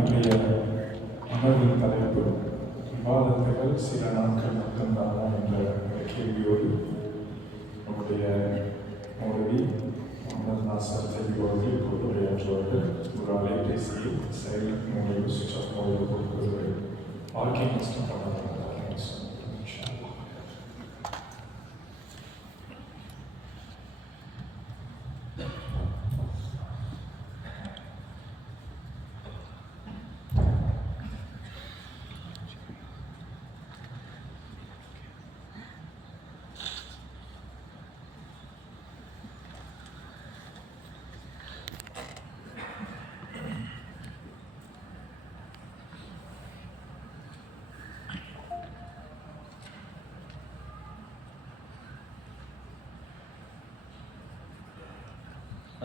இன்றைய அமர்வின் தலைப்பு விவாதத்துகள் சில நாட்கள் மட்டும்தானா என்ற கேள்வியோடு நம்முடைய மௌலவி முகமது நாசர் ஃபைதி அவர்கள் இப்போது உரையாற்றுவார்கள். ஒரு அலைபேசியில் சைலண்ட் மோடில் சுவிட்ச் ஆஃப் மோடில் கொடுப்பது வாழ்க்கை நஷ்டம் பண்ணலாம்.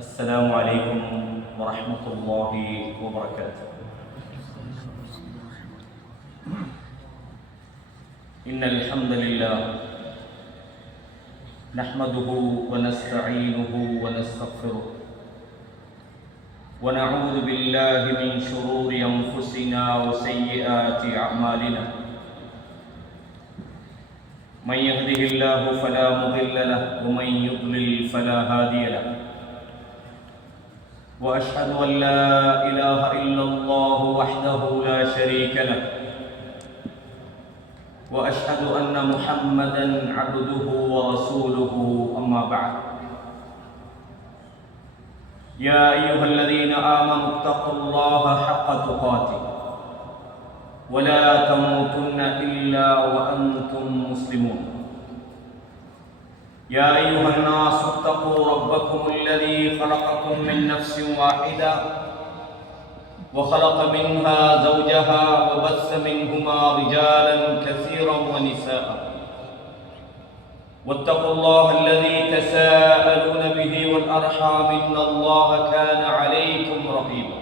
السلام عليكم ورحمة الله وبركاته. إن الحمد لله نحمده ونستعينه ونستغفره ونعوذ بالله من شرور أنفسنا وسيئات أعمالنا. من يهده الله فلا مضل له ومن يضلل فلا هادي له. وأشهد أن لا إله إلا الله وحده لا شريك له وأشهد أن محمدًا عبده ورسوله. أما بعد، يا أيها الذين آمنوا اتقوا الله حق تقاته ولا تموتن إلا وأنتم مسلمون. يا أيها الناس اتقوا ربكم الذي خلقكم من نفس واحدة وخلق منها زوجها وبث منهما رجالا كثيرا ونساء. واتقوا الله الذي تساءلون به والأرحام إن الله كان عليكم رقيبا.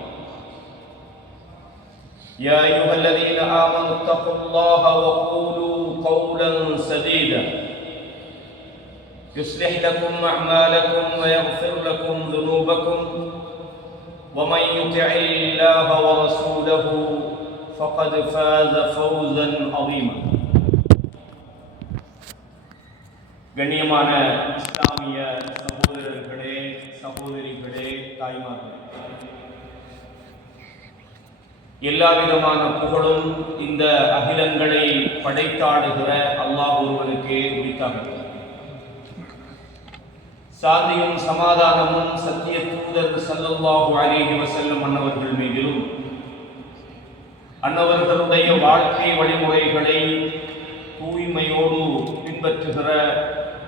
يا أيها الذين آمنوا اتقوا الله وقولوا قولا سديدا يصلح لكم أعمالكم ويغفر لكم ذنوبكم ومن يطع الله ورسوله فقد فاز فوزا عظيما. கண்ணியமான இஸ்லாமிய சகோதரர்களே, சகோதரிகளே, தாய்மார்களே, எல்லா விதமான புகழும் இந்த அகிலங்களை படைத்தாடுகிற அல்லாஹ் ஒருவனுக்கே உரித்தாகிறது. சாந்தியும் சமாதானமும் சத்திய தூதர் ஸல்லல்லாஹு அலைஹி வஸல்லம் அன்னவர்கள் மீதிலும் அன்னவர்களுடைய வாழ்க்கை வழிமுறைகளை தூய்மையோடு பின்பற்றுகிற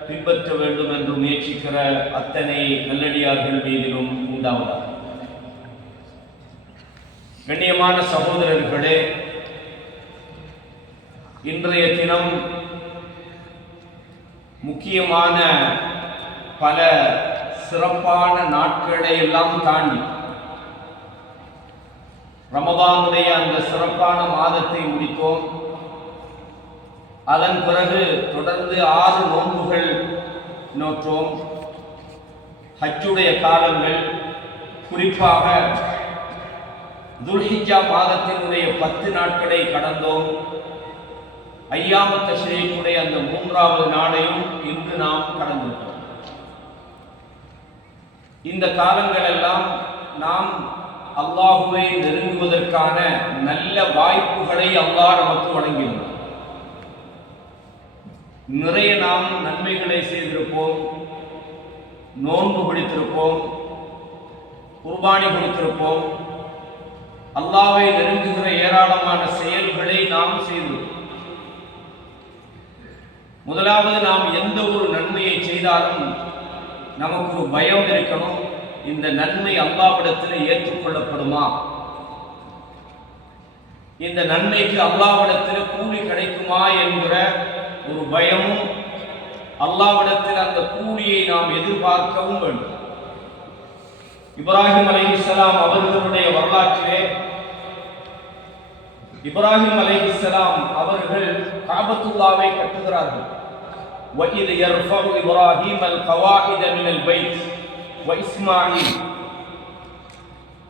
பின்பற்ற வேண்டும் என்று முயற்சிக்கிற அத்தனை நல்லடியார்கள் மீதிலும் உண்டாவதாக. கண்ணியமான சகோதரர்களே, இன்றைய தினம் முக்கியமான பல சிறப்பான நாட்களை எல்லாம் தாண்டி ரமதானுடைய அந்த சிறப்பான மாதத்தை முடித்தோம். அதன் பிறகு தொடர்ந்து 6 நோன்புகள் நோற்றோம். ஹஜ்ஜுடைய காலங்கள், குறிப்பாக துல்ஹிஜ்ஜா மாதத்தினுடைய 10 நாட்களை கடந்தோம். ஐயாமு தஷ்ரீக்குடைய அந்த 3வது நாளையும் இன்று நாம் கடந்திருக்கிறோம். இந்த காலங்களெல்லாம் நாம் அல்லாஹுவை நெருங்குவதற்கான நல்ல வாய்ப்புகளை அல்லாஹ் நமக்கு வழங்கியிருந்தார். நிறைய நாம் நன்மைகளை செய்திருப்போம், நோன்பு பிடித்திருப்போம், குர்பானி கொடுத்திருப்போம், அல்லாஹ்வை நெருங்குகிற ஏராளமான செயல்களை நாம் செய்திருப்போம். முதலாவது, நாம் எந்த ஒரு நன்மையை செய்தாலும் நமக்கு ஒரு பயம் இருக்கணும். இந்த நன்மை அல்லாஹ்விடத்தில் ஏற்றுக்கொள்ளப்படுமா? இந்த நன்மைக்கு அல்லாஹ்விடத்தில் கூலி கிடைக்குமா என்கிற ஒரு பயமும், அல்லாஹ்விடத்தில் அந்த கூலியை நாம் எதிர்பார்க்கவும் வேண்டும். இப்ராஹிம் அலைஹிஸ்ஸலாம் அவர்களுடைய வரலாற்றிலே, இப்ராஹிம் அலைஹிஸ்ஸலாம் அவர்கள் காபத்துல்லாவை கட்டுகிறார்கள். وَإِذْ يَرْفَعُ إِبْرَاهِيمُ الْقَوَاعِدَ مِنَ الْبَيْتِ وَإِسْمَاعِيلُ.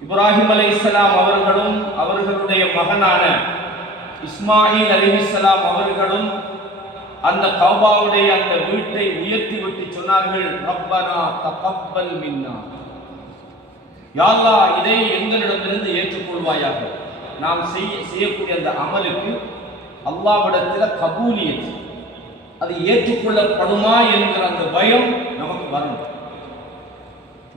இப்ராஹிம் அலைஹிஸ்ஸலாம் அவர்களும் அவர்களுடைய மகனான இஸ்மாயில் அலைஹிஸ்ஸலாம் அவர்களும் அந்த கஅபாவுடைய அந்த வீட்டை உயர்த்தி விட்டு சொன்னார்கள், ரப்பனா தகப்பல் மின்னா, யா அல்லாஹ் இதை எங்களிடமிருந்து ஏற்றுக்கொள்வாயாக. நாம் செய்யக்கூடிய அந்த அமலுக்கு அல்லாஹ்விடத்தில் கபூலியத், அது ஏற்றுக்கொள்ளப்படுமா என்கிற அந்த பயம் நமக்கு வரணும்.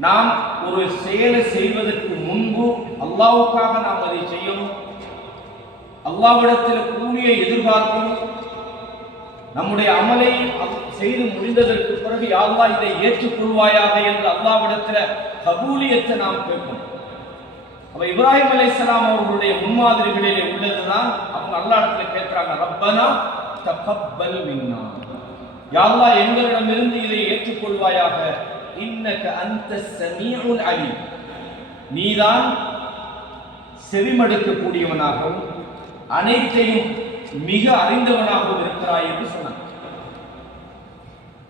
நாம் ஒரு செயலை செய்வதற்கு முன்பு அல்லாஹ்வுக்காக நாம் அதை செய்யணும். அல்லாஹ்விடத்தில் கூலியை எதிர்பார்க்கணும். நம்முடைய அமலை செய்து முடிந்ததற்கு பிறகு யா அல்லாஹ் இதை ஏற்றுக்கொள்வாயாக என்று அல்லாஹ்விடத்தில் கபூலியத்தை நாம் கேட்கணும். அப்ப இப்ராஹிம் அலைஹிஸ்ஸலாம் அவர்களுடைய முன்மாதிரிகளிலே உள்ளதுதான். அவங்க அல்லாஹ்விடத்துல கேட்கிறாங்க, ரப்பனா தகப்பல் மின்னா, யா அல்லாஹ் எங்களிடமிருந்து இதை ஏற்றுக்கொள்வாயாக. இன்னக அன்த ஸமீஉல் அலீம், நீதான் செவிமடுக்கக்கூடியவனாகவும் அனைத்தையும் மிக அறிந்தவனாகவும் இருக்கிறாய் என்று சொன்னார்.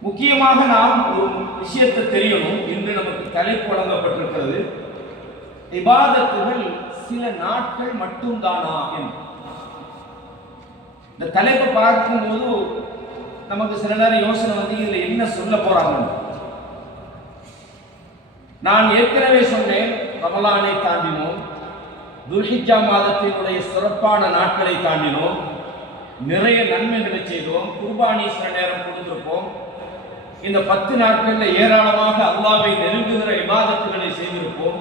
முக்கியமாக நாம் ஒரு விஷயத்தை தெரியணும். இன்று நமக்கு தலைப்பு வழங்கப்பட்டிருக்கிறது, இபாதத்துகள் சில நாட்கள் மட்டும்தானா என்று. இந்த தலைப்பை பார்க்கும்போது நமக்கு சில நேரம் யோசனை வந்து இதுல என்ன சொல்ல போறாங்க. நான் ஏற்கனவே சொன்னேன், ரமலானை தாண்டினோம், துல்ஹிஜ்ஜா மாதத்தினுடைய சிறப்பான நாட்களை தாண்டினோம், நிறைய நன்மைகளை செய்தோம், குர்பானி சில நேரம் கொடுத்திருப்போம். இந்த 10 நாட்கள்ல ஏராளமாக அல்லாஹ்வை நெருங்குகிற இபாதத்துகளை செய்திருப்போம்.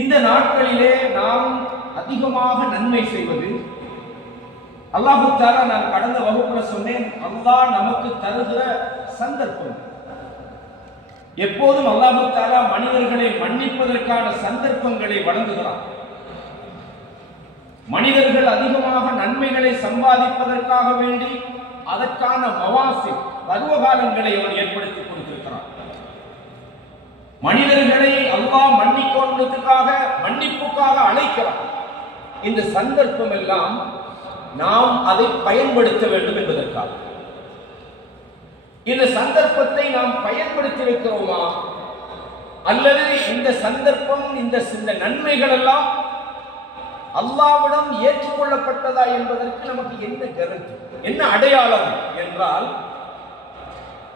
இந்த நாட்களிலே நாம் அதிகமாக நன்மை செய்வது, அல்லாஹ் தஆலா, நான் கடந்த வகுப்புல சொன்னேன், அல்லாஹ் நமக்கு தருகிற சந்தர்ப்பம். எப்போதும் அல்லாஹ் தஆலா மனிதர்களை மன்னிப்பதற்கான சந்தர்ப்பங்களை வழங்குகிறார். மனிதர்கள் அதிகமாக நன்மைகளை சம்பாதிப்பதற்காக வேண்டி அதற்கான மவாசி பருவகாலங்களை அவன் ஏற்படுத்தி கொடுத்திருக்கிறான். மனிதர்களை அல்லாஹ் மன்னிப்புக்காக அழைக்கிறான். இந்த சந்தர்ப்பம் எல்லாம் நாம் அதை பயன்படுத்த வேண்டும் என்பதற்காக. இந்த சந்தர்ப்பத்தை நாம் பயன்படுத்தி இருக்கிறோமா, அல்லது இந்த சந்தர்ப்பம், இந்த நன்மைகள் எல்லாம் அல்லாஹ்விடம் ஏற்றுக்கொள்ளப்பட்டதா என்பதற்கு நமக்கு என்ன கருத்து, என்ன அடையாளம் என்றால்,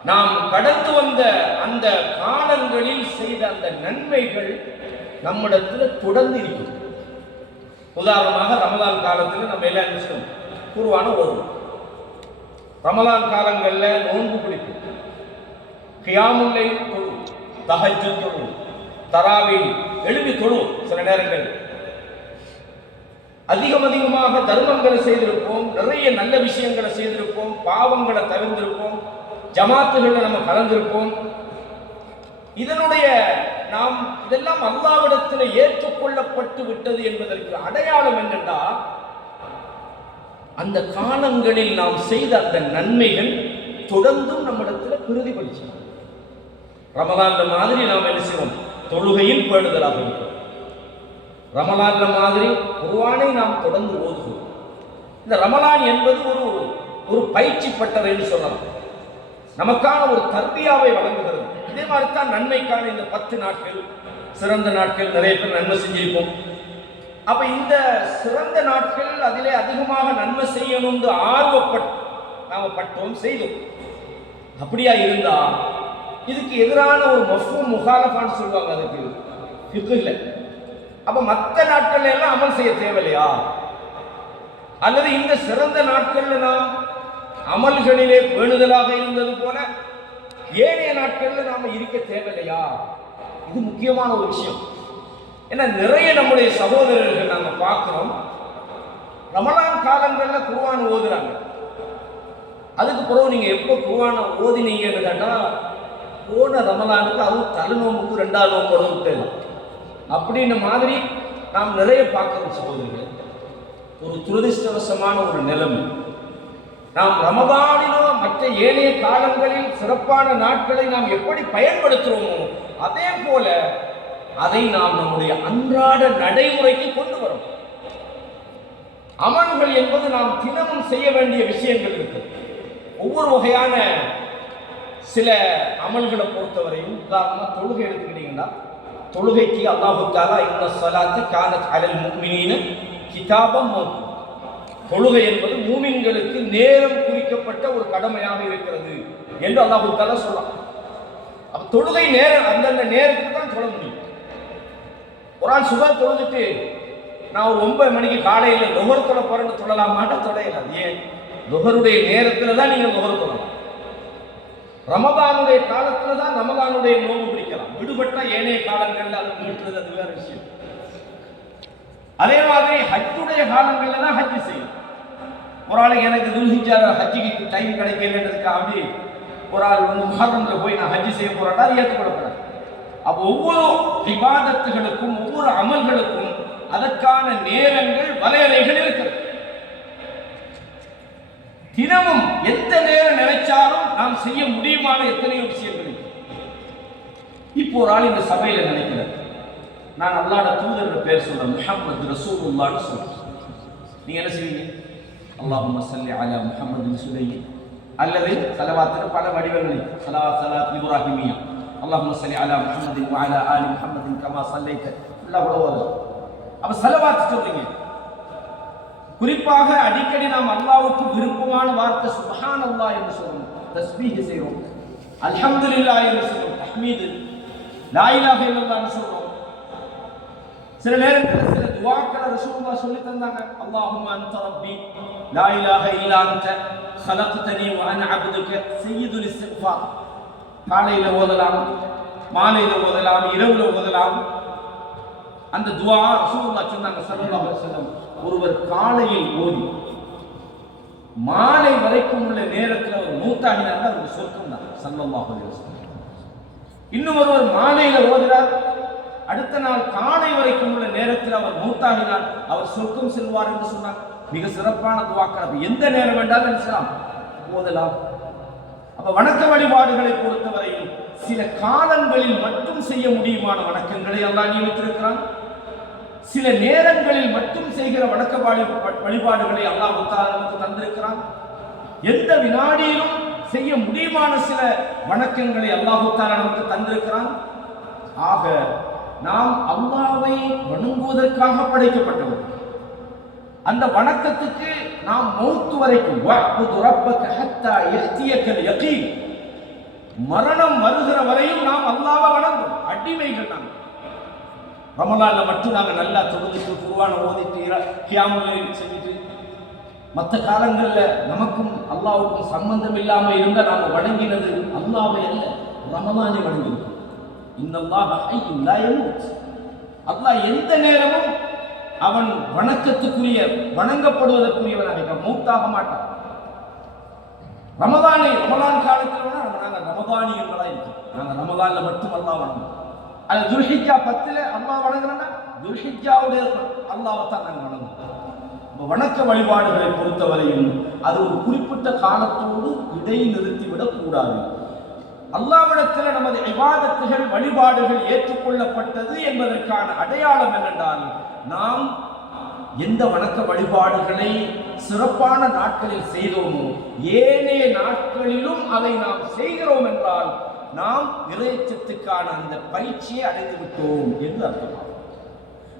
நாம் கடந்து வந்த அந்த காலங்களில் செய்த அந்த நன்மைகள் நம்மிடத்தில் தொடர்ந்து இருக்கும். உதாரணமாக ரமலான் காலத்தில் நம்ம எல்லாம் என்ன செய்வோம், குர்ஆனை ஓதுவோம். ரமலான் காலங்களில் நோன்பு பிடிப்போம், கியாமுல் லைல் தொழுவோம், தஹஜ்ஜுத் தொழுவோம், தராவீஹ் எழுப்பி தொழுவோம். சில நேரங்கள் அதிகமாக தர்மங்களை செய்திருப்போம், நிறைய நல்ல விஷயங்களை செய்திருப்போம், பாவங்களை தவிர்த்திருப்போம். ஜமாத்துகளில் நம்ம கலந்திருப்போம். இதெல்லாம் அல்லாஹ்விடத்தில் ஏற்றுக்கொள்ளப்பட்டு விட்டது என்பதற்கு அடையாளம் என்னென்றா, அந்த காலங்களில் நாம் செய்த அந்த நன்மைகள் தொடர்ந்தும் நம்மிடத்தில் பிரதிபலிச்சு. ரமலான்ல மாதிரி நாம் என்ன செய்வோம்? தொழுகையில் பேணுதலாக இருக்கிறோம். ரமலான்ல மாதிரி குர்ஆனை நாம் தொடர்ந்து ஓதுகிறோம். இந்த ரமலான் என்பது ஒரு பயிற்சி பட்டறைன்னு சொல்லலாம். நமக்கான ஒரு தர்பியாவை வழங்குகிறது. இதே மாதிரி தான் நன்மைக்கான இந்த 10 நாட்கள் சிறந்த நாட்கள். நிறைய பேர் நன்மை செஞ்சிருப்போம். அப்ப இந்த சிறந்த நாட்கள் அதிலே அதிகமாக நன்மை செய்யணும்னு ஆர்வப்பட்டு நாம பட்டோம், செய்தோம். அப்படியா இருந்தா இதுக்கு எதிரான ஒரு மஃபூம் முகாலஃபான்னு சொல்லுவாங்க அதுக்கு ஃபிக்ஹ்ல. அப்ப மற்ற நாட்கள்ல எல்லாம் அமல் செய்ய தேவையில்லையா? அல்லது இந்த சிறந்த நாட்கள்ல நாம் அமல்களிலே பேணுதலாக இருந்தது போல ஏனைய நாட்கள்ல நாம இருக்க தேவையில்லையா? இது முக்கியமான ஒரு விஷயம். ஏன்னா நிறைய நம்முடைய சகோதரர்கள் நாம பார்க்கிறோம், ரமலான் காலங்கள்ல குர்ஆன் ஓதுறாங்க. அதுக்கு பிறகு நீங்க எப்போ குர்ஆனை ஓதினீங்கன்னு கேட்டா, போன ரமலானுக்கு அதுவும் தலைநோம்புக்கு 2ஆவது நோம்பு விட்டுலாம் அப்படின்ற மாதிரி நாம் நிறைய பார்க்கிறோம் சகோதரர்கள். ஒரு துரதிர்ஷ்டவசமான ஒரு நிலைமை. நாம் ரமலானிலோ மற்ற ஏனைய காலங்களில் சிறப்பான நாட்களை நாம் எப்படி பயன்படுத்துகிறோமோ அதே போல அதை நாம் நம்முடைய அன்றாட நடைமுறைக்கு கொண்டு வரோம். அமல்கள் என்பது நாம் தினமும் செய்ய வேண்டிய விஷயங்கள் இருக்கு. ஒவ்வொரு வகையான சில அமல்களை பொறுத்தவரையும், உதாரணமாக தொழுகை எடுத்துக்கிட்டீங்கன்னா, தொழுகைக்கு அல்லாஹ் தஆலா இன்ன ஸலாத்த கானத் அலல் முஃமினீன கிதாபம் மௌகூதா, தொழுகை என்பது மூமின்களுக்கு நேரம் குறிக்கப்பட்ட ஒரு கடமையாக இருக்கிறது என்று அல்லாஹ் தஆலா சொல்றான். அப்ப தொழுகை நேரம் அந்தந்த நேரத்துக்கு தான் தொழ முடியும். ஒரு ஆள் சுபஹ் தொழுதுட்டு நான் ஒரு 9 மணிக்கு காலையில் லுஹர் தொழ போறேன்னு தொழலாமாட்ட தொழையலாம். ஏன்? லுஹருடைய நேரத்தில் தான் நீங்கள் லுஹர் தொழலாம். ரமதானுடைய காலத்தில் தான் ரமதானுடைய நோன்பு பிடிக்கலாம். விடுபட்ட ஏனைய காலங்களில் அதை மீட்டுறது அது வேற விஷயம். அதே மாதிரி ஹஜ்ஜுடைய காலங்களில் தான் ஹஜ்ஜு செய்யும். ஒரு ஆளுக்கு எனக்கு துல்ஹிஜ்ஜால ஹஜ்ஜுக்கு டைம் கிடைக்கலன்றதுக்கு அப்படி ஒரு ஆள் முஹர்ரம்ல போய் நான் ஹஜ்ஜு செய்ய போறாட்டா அது ஏற்றுக்கொள்ளப்படாது. அப்போ ஒவ்வொரு இபாதத்துகளுக்கும் ஒவ்வொரு அமல்களுக்கும் அதற்கான நேரங்கள் வரையறைகள் இருக்கிறது. தினமும் எந்த நேரம் நினைச்சாலும் நாம் செய்ய முடியுமான எத்தனையோ விஷயங்கள் இருக்கு. இப்போ ஒரு ஆள் இந்த சபையில நினைக்கிறார், நான் அல்லாஹ்வுடைய தூதர் பேர் சொல்றேன், முஹம்மது ரசூலுல்லாஹ்னு சொல்றேன். நீங்க என்ன செய்வீங்க? அல்லாஹும்ம ஸல்லி அலா முஹம்மதின் சுலைஹி, அல்லது ஸலவாத்துல பல வடிவங்கள், ஸலாத் இப்ராஹிமியா, அல்லாஹும்ம ஸல்லி அலா முஹம்மதின் வ அலா ஆலி முஹம்மதின் கமா ஸல்லைத, அல்லாஹ் கூட. அப்ப ஸலவாத் சொல்றீங்க. குறிப்பாக அடிக்கடி நாம் அல்லாஹ்வுக்கு விருப்பமான வார்த்தை சுப்ஹானல்லாஹ் என்று சொல்றோம், தஸ்பீஹ் செய்றோம், அல்ஹம்துலில்லாஹ் என்று சொல்றோம், தஹ்மீத், லா இலாஹ இல்லல்லாஹ் என்று சொல்றோம். சில நேரத்தில் சில துஆக்களை ரசூலுல்லாஹ் சொல்லி தந்தாங்க. அல்லாஹும்ம அன்த ரப்பி லா இலாஹ இல்லா அன்த خلقتني وانا عبدك سيد الاستغفار. காலையில ஓதலாம், மாலையில ஓதலாம், இரவுல ஓதலாம். அந்த துஆ ரசூலுல்லாஹ் சொன்னாங்க ஸல்லல்லாஹு அலைஹி வஸல்லம், ஒருவர் காலையில் ஓதி மாலை வரைக்கும் உள்ள நேரத்தில் ஒரு மூத்தாகினார், அவருக்கு சொர்க்கம் தான் ஸல்லல்லாஹு அலைஹி வஸல்லம். இன்னும் ஒருவர் மாலையில ஓதுறார், அடுத்த நாள் காலை வரைக்கும் உள்ள நேரத்தில் அவர் மூத்தாகினார், அவர் சொர்க்கம் செல்வார் என்று சொன்னார். மிக சிறப்பான துஆக்கள். எந்த நேரம் வேண்டாலும் ஓதலாம். அப்ப வணக்க வழிபாடுகளை பொறுத்தவரையில் சில காலங்களில் மட்டும் செய்ய முடியுமான வணக்கங்களை அல்லாஹ் நியமித்திருக்கிறான். சில நேரங்களில் மட்டும் செய்கிற வணக்க வழிபாடுகளை அல்லாஹ் நமக்கு தந்திருக்கிறான். எந்த வினாடியிலும் செய்ய முடியுமான சில வணக்கங்களை அல்லாஹ் நமக்கு தந்திருக்கிறான். ஆக நாம் அல்லாஹ்வை வணங்குவதற்காக படைக்கப்பட்டவர். அந்த வணக்கத்துக்கு நாம் மௌத் வரைக்கும் மரணம் வருகிற வரையும் நாம் அல்லாஹ்வை வணங்கும் அடிமைகள். நாம் ரமலான்ல மட்டும் நாங்கள் நல்லா தொழுதுட்டு குர்ஆனை ஓதிட்டு கியாமுல் லைல் செஞ்சுட்டு மற்ற காலங்களில் நமக்கும் அல்லாஹ்வுக்கும் சம்பந்தம் இல்லாமல் இருந்தால் நாம் வணங்கினது அல்லாஹ்வை அல்ல, ரமலானை வணங்கினோம். இன்னல்லாஹ ஹய்யுன் லா யமூத். அல்லாஹ் எந்த நேரமும் அவன் வணக்கத்துக்குரிய வணங்கப்படுவதற்குரியவனாக மௌத்தாக மாட்டான். ரமலான் காலத்தில் நாங்கள் ரமதானியங்களா இருக்கோம். நாங்கள் ரமதான்ல மட்டும் அல்லாஹ் வணங்குறோம். அது துல்ஹிஜ்ஜா 10ல் அல்லாஹ் வணங்குறோம்னா துல்ஹிஜ்ஜாவுடைய அல்லாஹ்வை தான் நாங்கள் வணங்குறோம். வணக்க வழிபாடுகளை பொறுத்தவரையும் அது ஒரு குறிப்பிட்ட காலத்தோடு இடைநிறுத்திவிடக் கூடாது. அல்லாஹ்விடத்தில் நமது இபாதத்துகள் வழிபாடுகள் ஏற்றுக்கொள்ளப்பட்டது என்பதற்கான அடையாளம் என்னென்றால், நாம் எந்த வணக்க வழிபாடுகளை சிறப்பான நாட்களில் செய்தோமோ ஏனைய நாட்களிலும் அதை நாம் செய்கிறோம் என்றால் நாம் இறைச்சத்துக்கான அந்த பயிற்சியை அடைந்து விட்டோம் என்று அர்த்தமாகும்.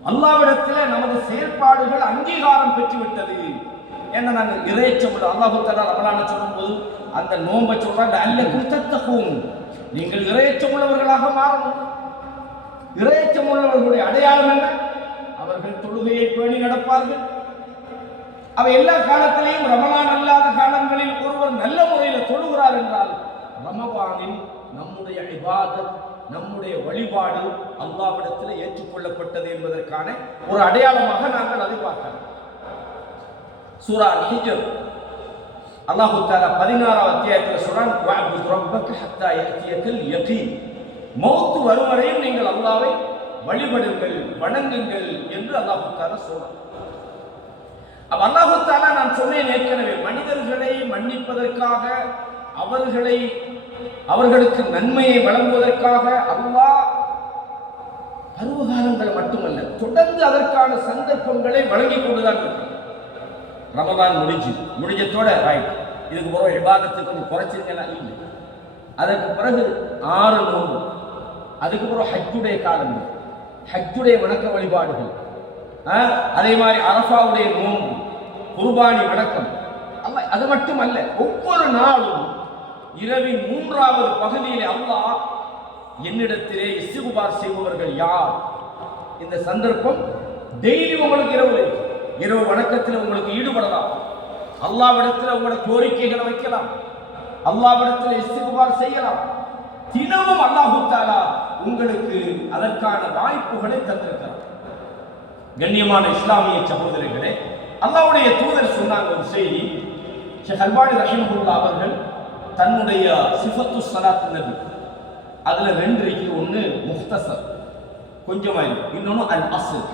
அல்லாஹ்விடத்தில் நமது செயல்பாடுகள் அங்கீகாரம் பெற்றுவிட்டது என்ன. நாங்கள் இறைச்சம் அல்லாஹு தஆலா ரமலானை சொல்லும்போது அந்த நோன்பை சொல்றாங்க, அல்லக்கும் தத்தகும், நீங்கள் இறைச்சம் உள்ளவர்களாக மாறணும். இறைச்சம் உள்ளவர்களுடைய அடையாளம் என்ன? அவர்கள் தொழுகையை பேணி நடப்பார்கள். அவை எல்லா காலத்திலையும் ரமலான் அல்லாத காலங்களில் ஒருவர் நல்ல முறையில் தொழுகிறார் என்றால் ரமலானில் நம்முடைய இபாதத், நம்முடைய வழிபாடு அல்லாஹ்விடத்தில் ஏற்றுக்கொள்ளப்பட்டது என்பதற்கான ஒரு அடையாளமாக நாங்கள் அதை பார்க்கலாம். சூரா அல்-ஹிஜ்ர் அல்லாஹு தஆலா 16வது அத்தியாயத்தில் சொல்றான், வஅபுத் ரப்பக ஹத்தா யஅதியகல் யகீன், மௌத் வரும் வரையும் நீங்கள் அல்லாஹ்வை வழிபடுங்கள், வணங்குங்கள் என்று அல்லாஹு தஆலா சொல்றான். அப்ப அல்லாஹு தஆலா, நான் சொன்னேன் ஏற்கனவே, மனிதர்களை மன்னிப்பதற்காக, அவர்களுக்கு நன்மையை வழங்குவதற்காக அல்லாஹ் பருவகாலங்கள் மட்டுமல்ல, தொடர்ந்து அதற்கான சந்தர்ப்பங்களை வழங்கி கொண்டுதான் இருக்கிறார். ரமலான் முடிஞ்சத்தோட ரைட், இதுக்கு பிறகு இபாதத்துக்கு கொஞ்சம் குறைச்சிருக்கலாம் இல்லை. அதற்கு பிறகு 6 நோன்பு, அதுக்கு பிறகு ஹஜ்ஜுடைய காலங்கள், ஹஜ்ஜுடைய வணக்க வழிபாடுகள், அதே மாதிரி அரஃபாவுடைய நோன்பு, குர்பானி வணக்கம். அது மட்டுமல்ல, ஒவ்வொரு நாளும் இரவின் 3வது பகுதியிலே அல்லாஹ் என்னிடத்திலே இஸ்திக்பார் செய்பவர்கள் யார், இந்த சந்தர்ப்பம் டெய்லி உங்களுக்கு இரவு வணக்கத்தில் உங்களுக்கு ஈடுபடலாம். அல்லாஹ்விடத்தில் உங்களோட கோரிக்கைகளை வைக்கலாம், அல்லாஹ்விடத்தில் இஸ்திக்பார் செய்யலாம். தினமும் அல்லாஹ் தஆலா உங்களுக்கு அதற்கான வாய்ப்புகளை தந்திருக்கிறார். கண்ணியமான இஸ்லாமிய சகோதரர்களே, அல்லாஹ்வுடைய தூதர் சொன்னாங்க ஒரு செய்தி. ஷேக் அல்பானி ரஹிமஹுல்லாஹ் அவர்கள் தன்னுடைய சிஃபத்து ஸலாத் நபி அதுல 2 இருக்கு. ஒன்று முக்தசர் கொஞ்சமாயிருக்கு, இன்னொன்று அல் அஸ்ல்.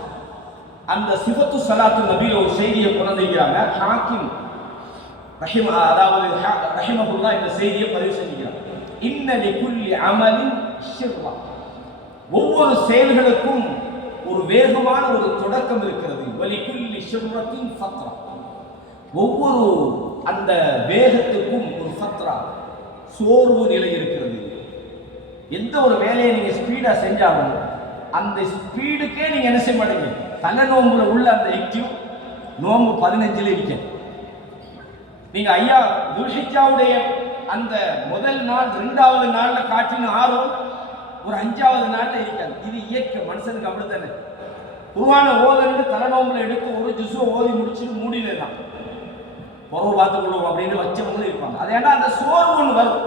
அந்த சிஃபத்து ஸலாத்து நபியில ஒரு செய்தியை கொண்டிருக்கிறாங்க. ஹாக்கிம் ரஹிமஹுல்லாஹ் இந்த செய்தியை பதிவு செஞ்சுக்கிறாங்க. இன்ன லிகுல்லி அமலின் ஷிர்ரா, ஒவ்வொரு செயல்களுக்கும் ஒரு வேகமான ஒரு தொடக்கம் இருக்கிறது. வலிகுல்லி ஷிர்ரத்தின் ஃபத்ரா, ஒவ்வொரு அந்த வேகத்துக்கும் ஒரு ஃபத்ரா, சோர்வு நிலை இருக்கிறது. எந்த ஒரு வேலையை நீங்க ஸ்பீடா செஞ்சாலும் அந்த ஸ்பீடுக்கே நீங்க என்ன செய்ய மாட்டீங்க. தலை நோம்புல உள்ள அந்த ஆக்டிவ் நோம்பு 15ல் இருக்க. நீங்க ஐயா துல்ஹிஜ்ஜாவுடைய அந்த முதல் நாள் 2வது நாள்ல காட்டின ஆர்வம் ஒரு 5வது நாள்ல இருக்காது. இது இயற்கை, மனுஷனுக்கு அப்படித்தானே. குர்ஆன ஓதன்னு தலை நோம்புல எடுத்து ஒரு ஜுஸை ஓதி முடிச்சுட்டு மூடினதான் பொறவு பார்த்துக் கொள்வோம் அப்படின்னு வச்சவங்களும் இருப்பாங்க. அது ஏன்னா அந்த சோர்வுன்னு வரும்.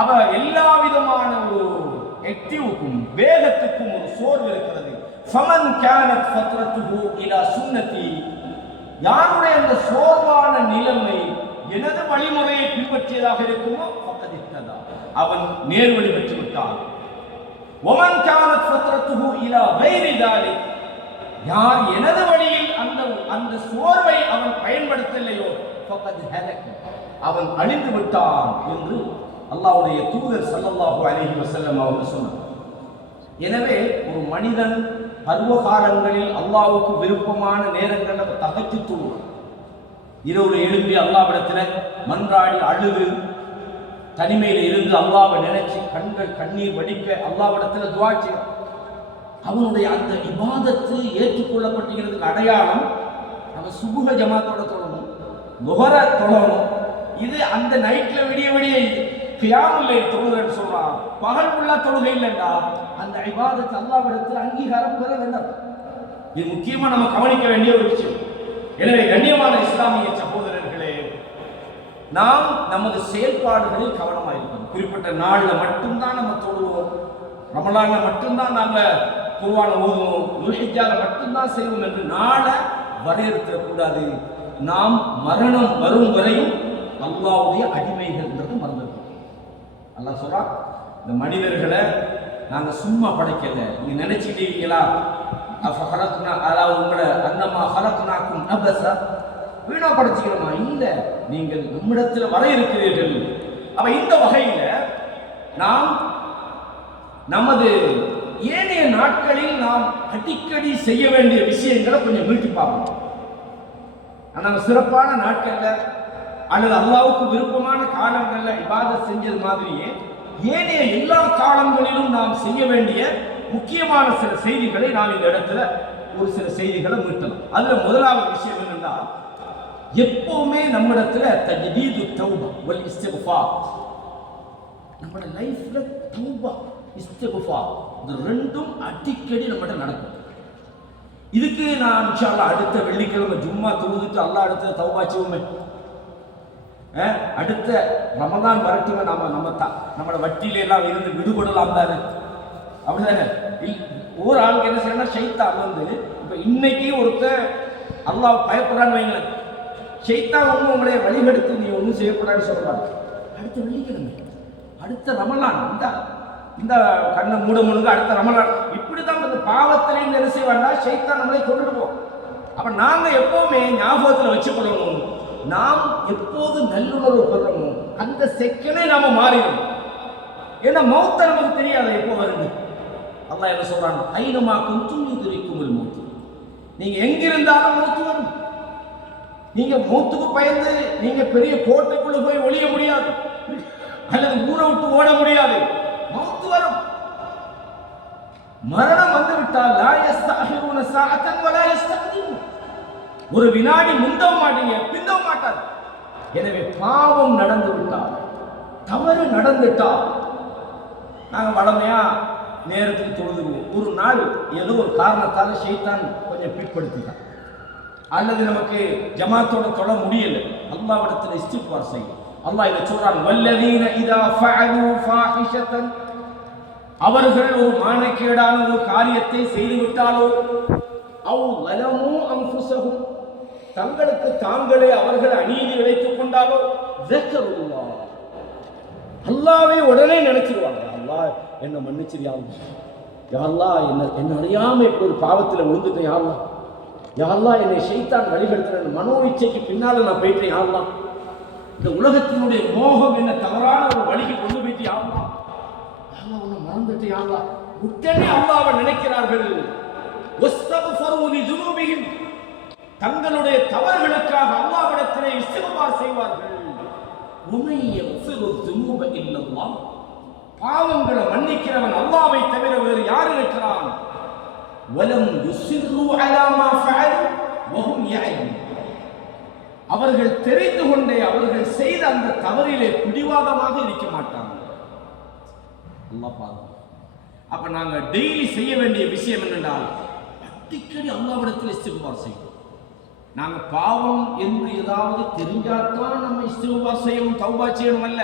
அப்ப எல்லா விதமான ஒரு ஆக்டிவுக்கும் வேகத்துக்கும் ஒரு சோர்வு இருக்கிறது. ஃபமன் கானத் ஃபத்ரத்துஹு இலா சுன்னதி, யாருடைய அந்த சோர்வான நிலைமை எனது வழிமுறையை பின்பற்றியதாக இருக்குமோ ஃபக்கத் இஹ்ததா, அவன் நேர்வழி பெற்று விட்டான். வமன் கானத் ஃபத்ரத்துஹு இலா கைரி தாலிக், யார் எனது வழியில் அந்த சோர்வை அவன் பயன்படுத்தலையோ ஃபக்கத் ஹலக், அவன் அழிந்து விட்டான் என்று அல்லாஹ்வுடைய தூதர் ஸல்லல்லாஹு அலைஹி வஸல்லம் அவர்கள் சொன்னார். எனவே ஒரு மனிதன் பருவகாலங்களில் அல்லாஹ்வுக்கு விருப்பமான நேரங்களில் தஹஜ்ஜுத் தொழுவான். இரவுல எழும்பி அல்லாஹ்விடத்தில் மன்றாடி அழுது தனிமையில் இருந்து அல்லாஹ்வை நினைச்சு கண்ணீர் வடிக்க அல்லாஹ்விடத்தில் துஆ செய்வான். அவனுடைய அந்த இபாதத்து ஏற்றுக்கொள்ளப்பட்டிருக்கிறதுக்கு அடையாளம் நம்ம சுபுஹ ஜமாத்தோட தொழணும், லுஹர தொழணும். இது அந்த நைட்ல விடிய கியாமுல் லைல் தொழுகிறேன்னு சொல்றான், பகல் உள்ள தொழுகை இல்லைண்டா அந்த இபாதத்து அல்லாஹ்விடத்தில் அங்கீகாரம் பெற வேண்டும். இது முக்கியமா நம்ம கவனிக்க வேண்டிய ஒரு விஷயம். எனவே கண்ணியமான இஸ்லாமிய சகோதரர்களே, நாம் நமது செயல்பாடுகளில் கவனமாக இருக்கணும். குறிப்பிட்ட நாள்ல மட்டும்தான் நம்ம தொழுவோம், ரமலான்ல மட்டும்தான் நாங்க குர்ஆன் ஓதுவோம், துல்ஹிஜ்ஜால மட்டும்தான் செய்வோம் என்று நாளை வரையறுத்திடக்கூடாது. நாம் மரணம் வரும் வரையும் அல்லாஹ்வுடைய அடிமைகள்ன்றது மறந்துடும். அல்லாஹ் சொல்றா, இந்த மனிதர்களை நாங்க சும்மா படைக்கல. நீங்க நினைச்சிட்டீங்களா அதாவது உங்களை அன்னமா ஹலக்னாக்கும் அபஸா வீணா படைச்சிக்கிறோமா? இல்ல, நீங்கள் நம்மிடத்துல வர இருக்கிறீர்கள். அப்ப இந்த வகையில நாம் நமது ஏனைய நாட்களில் நாம் அடிக்கடி செய்ய வேண்டிய விஷயங்களை கொஞ்சம் மீட்டு பார்க்கணும். நம்ம சிறப்பான நாட்கள்ல அல்லது அல்லாஹ்வுக்கு விருப்பமான காலங்கள்ல இபாதத் செஞ்சது மாதிரியே ஏனைய எல்லா காலங்களிலும் நாம் செய்ய வேண்டிய முக்கியமான சில செய்திகளை நாம் இந்த இடத்துல ஒரு சில செய்திகளை மீட்டலாம். அதுல முதலாவது விஷயம் என்னென்றால், எப்பவுமே நம்மிடத்துல தஜ்தீது தௌபா வல் இஸ்திக்ஃபார், நம்ம லைஃப்ல தௌபா இஸ்திக்ஃபார் இந்த ரெண்டும் அடிக்கடி நம்மகிட்ட நடக்கும். இதுக்கு நான் இன்ஷா அல்லாஹ் அடுத்த வெள்ளிக்கிழமை ஜும்மா தொழுதுட்டு அல்லாஹ் அடுத்த தௌபா செய்வோமே, அடுத்த ரமதான் வரட்டுமே, நம்மளோட வட்டியில எல்லாம் இருந்து விடுபடலாம் தானே, அப்படிதானே? ஒரு ஆளுக்கு என்ன செய்யணும், ஷைத்தான் வந்து இப்ப இன்னைக்கு ஒருத்தர் அல்லாஹ் பயப்படுறான்னு வைங்களேன், ஷைத்தான் ஒன்றும் உங்களுடைய வழிகெடுத்து நீ ஒன்றும் செய்யப்படான்னு சொல்லக்கூடாது. அடுத்த வெள்ளிக்கிழமை அடுத்த ரமலான் இந்த கண்ணை மூட முழுங்க அடுத்த ரமலான், இப்படிதான் இந்த பாவத்திலையும் என்ன செய்வாண்டா ஷைத்தான் நம்மளை கொண்டுட்டு போவோம். அப்ப நாங்க எப்பவுமே ஞாபகத்துல வச்சுக்கொள்ளணும், நாம் எப்போது நல்லுணர்வு பெறணுமோ அந்த செகண்டே நாம மாறிடும். ஏன்னா மௌத்த நமக்கு தெரியாது எப்போ வருது. அல்லாஹ் என்ன சொல்றாங்க, ஐனமா குன்தும் யுத்ரிக்குமுல் மௌத், நீங்க எங்கிருந்தாலும் மௌத்து வரும். நீங்க மௌத்துக்கு பயந்து நீங்க பெரிய கோட்டைக்குள்ள போய் ஒளிய முடியாது, அல்லது ஊரை விட்டு ஓட முடியாது. மௌத்து வரும். மரணம் வந்து விட்டால் லா யஸ்தஅஹிருன ஸாஅத்தன் வலா யஸ்தக்திமூன், ஒரு வினாடி முந்தவும் மாட்டீங்க பிந்தவும் மாட்டார். எனவே பாவம் நடந்து விட்டால், தவறு நடந்துட்டால் நாங்கள் வளமையா நேரத்துக்கு தொழுதுக்குவோம். ஒரு நாள் ஏதோ ஒரு காரணத்தால ஷைத்தான் கொஞ்சம் பிற்படுத்திட்டான், அல்லது நமக்கு ஜமாத்தோட தொழ முடியல, அல்லாஹ்விடத்தில் இஸ்திக்ஃபார் செய்யும். அல்லாஹ் இதை சொல்றான், வல்லதீன இதா ஃபஅலு ஃபாஹிஷத்தன், அவர்கள் ஒரு மானக்கேடான ஒரு காரியத்தை செய்து விட்டாலோ, அவ் லலமு அன்ஃபுஸஹும், தங்களுக்கு தாங்களே அவர்கள் அநீதி இழைத்துக் கொண்டாலோ, ஸக்கருல்லாஹ், அல்லாஹ்வை உடனே நினைச்சிருவாங்க. அல்லாஹ் என்ன மன்னிச்சிரியா, யா அல்லாஹ் என்ன அறியாம இப்படி ஒரு பாவத்தில் விழுந்துட்டேன், யா அல்லாஹ், யா அல்லாஹ் என்னை ஷைத்தான் வழிகெடுத்துறேன், மனோ இச்சைக்கு பின்னால நான் போயிட்டேன், யா அல்லாஹ், இந்த உலகத்தினுடைய மோகம் என்ன தவறான ஒரு வழிக்கு கொண்டு போயிட்டு, யா அல்லாஹ், யா அல்லாஹ் உன்னை மறந்துட்டேன், யா அல்லாஹ், உடனே அல்லாஹ்வை நினைக்கிறார்கள். வஸ்தக்ஃபரு லிதுனூபிஹிம், தங்களுடைய தவறுகளுக்காக அல்லாஹ்விடத்திலே இஸ்திக்ஃபார் செய்வார்கள். உமை யக்ஃபிரு ذுனூப இல்லல்லாஹ், பாவங்களை மன்னிக்கிறவன் அல்லாஹ்வை தவிர வேறு யார் இருக்கிறான்? வலம் யுஸிர்ரு அலா மா ஃபஅலு வஹும் யஅலமூன், அவர்கள் தெரிந்து கொண்டே அவர்கள் செய்த அந்த தவறிலே பிடிவாதமாக இருக்க மாட்டாங்க. அல்லாஹ் பாருங்க. அப்ப நாங்க டெய்லி செய்ய வேண்டிய விஷயம் என்னென்றால், அடிக்கடி அல்லாஹ்விடத்தில் இஸ்திக்ஃபார் செய்யணும். நாங்க பாவம் என்று ஏதாவது தெரிஞ்சாதான் நம்ம இஸ்திக்ஃபார் செய்யணும், தௌபா செய்யணும் அல்ல.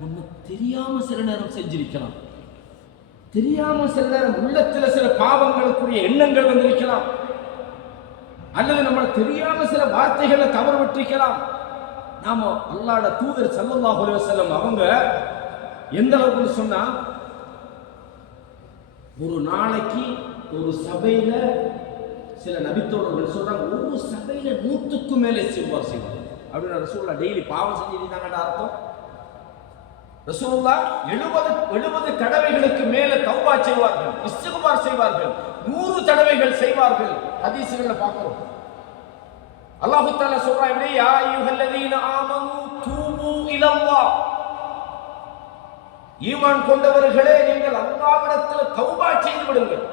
நம்ம தெரியாம சில நேரம் செஞ்சிருக்கலாம், தெரியாம சில நேரம் உள்ளத்துல சில பாவங்களுக்குரிய எண்ணங்கள் வந்திருக்கலாம், அல்லது நம்ம தெரியாம சில வார்த்தைகளை தவறு விட்டிருக்கலாம். நாம அல்லாஹ்வுடைய தூதர் ஸல்லல்லாஹு அலைஹி வஸல்லம் அவங்க எந்த அளவுக்கு சொன்னா, ஒரு நாளைக்கு ஒரு சபையில சில நபித்தோழர்கள் சொல்றாங்க, ஒரு சபையில 100க்கு மேலே இஸ்திக்ஃபார் செய்வாங்க அப்படின்னு ரசூலுல்லாஹ் டெய்லி பாவம் செஞ்சிருந்தாங்கன்னு அர்த்தம். ரசூலுல்லாஹ் 70 தடவைகளுக்கு மேல தௌபா செய்வார்கள், இஸ்திக்ஃபார் செய்வார்கள், 100 தடவைகள் செய்வார்கள். ஹதீஸ்கள்ல பார்க்கிறோம். அல்லாஹ் தஆலா சொல்றான், இப்படி யா அய்யுஹல்லதீன ஆமனூ தூபு இலல்லாஹ், ஈமான் கொண்டவர்களே நீங்கள் அல்லாஹ்விடத்தில் தௌபா செய்து விடுங்கள்.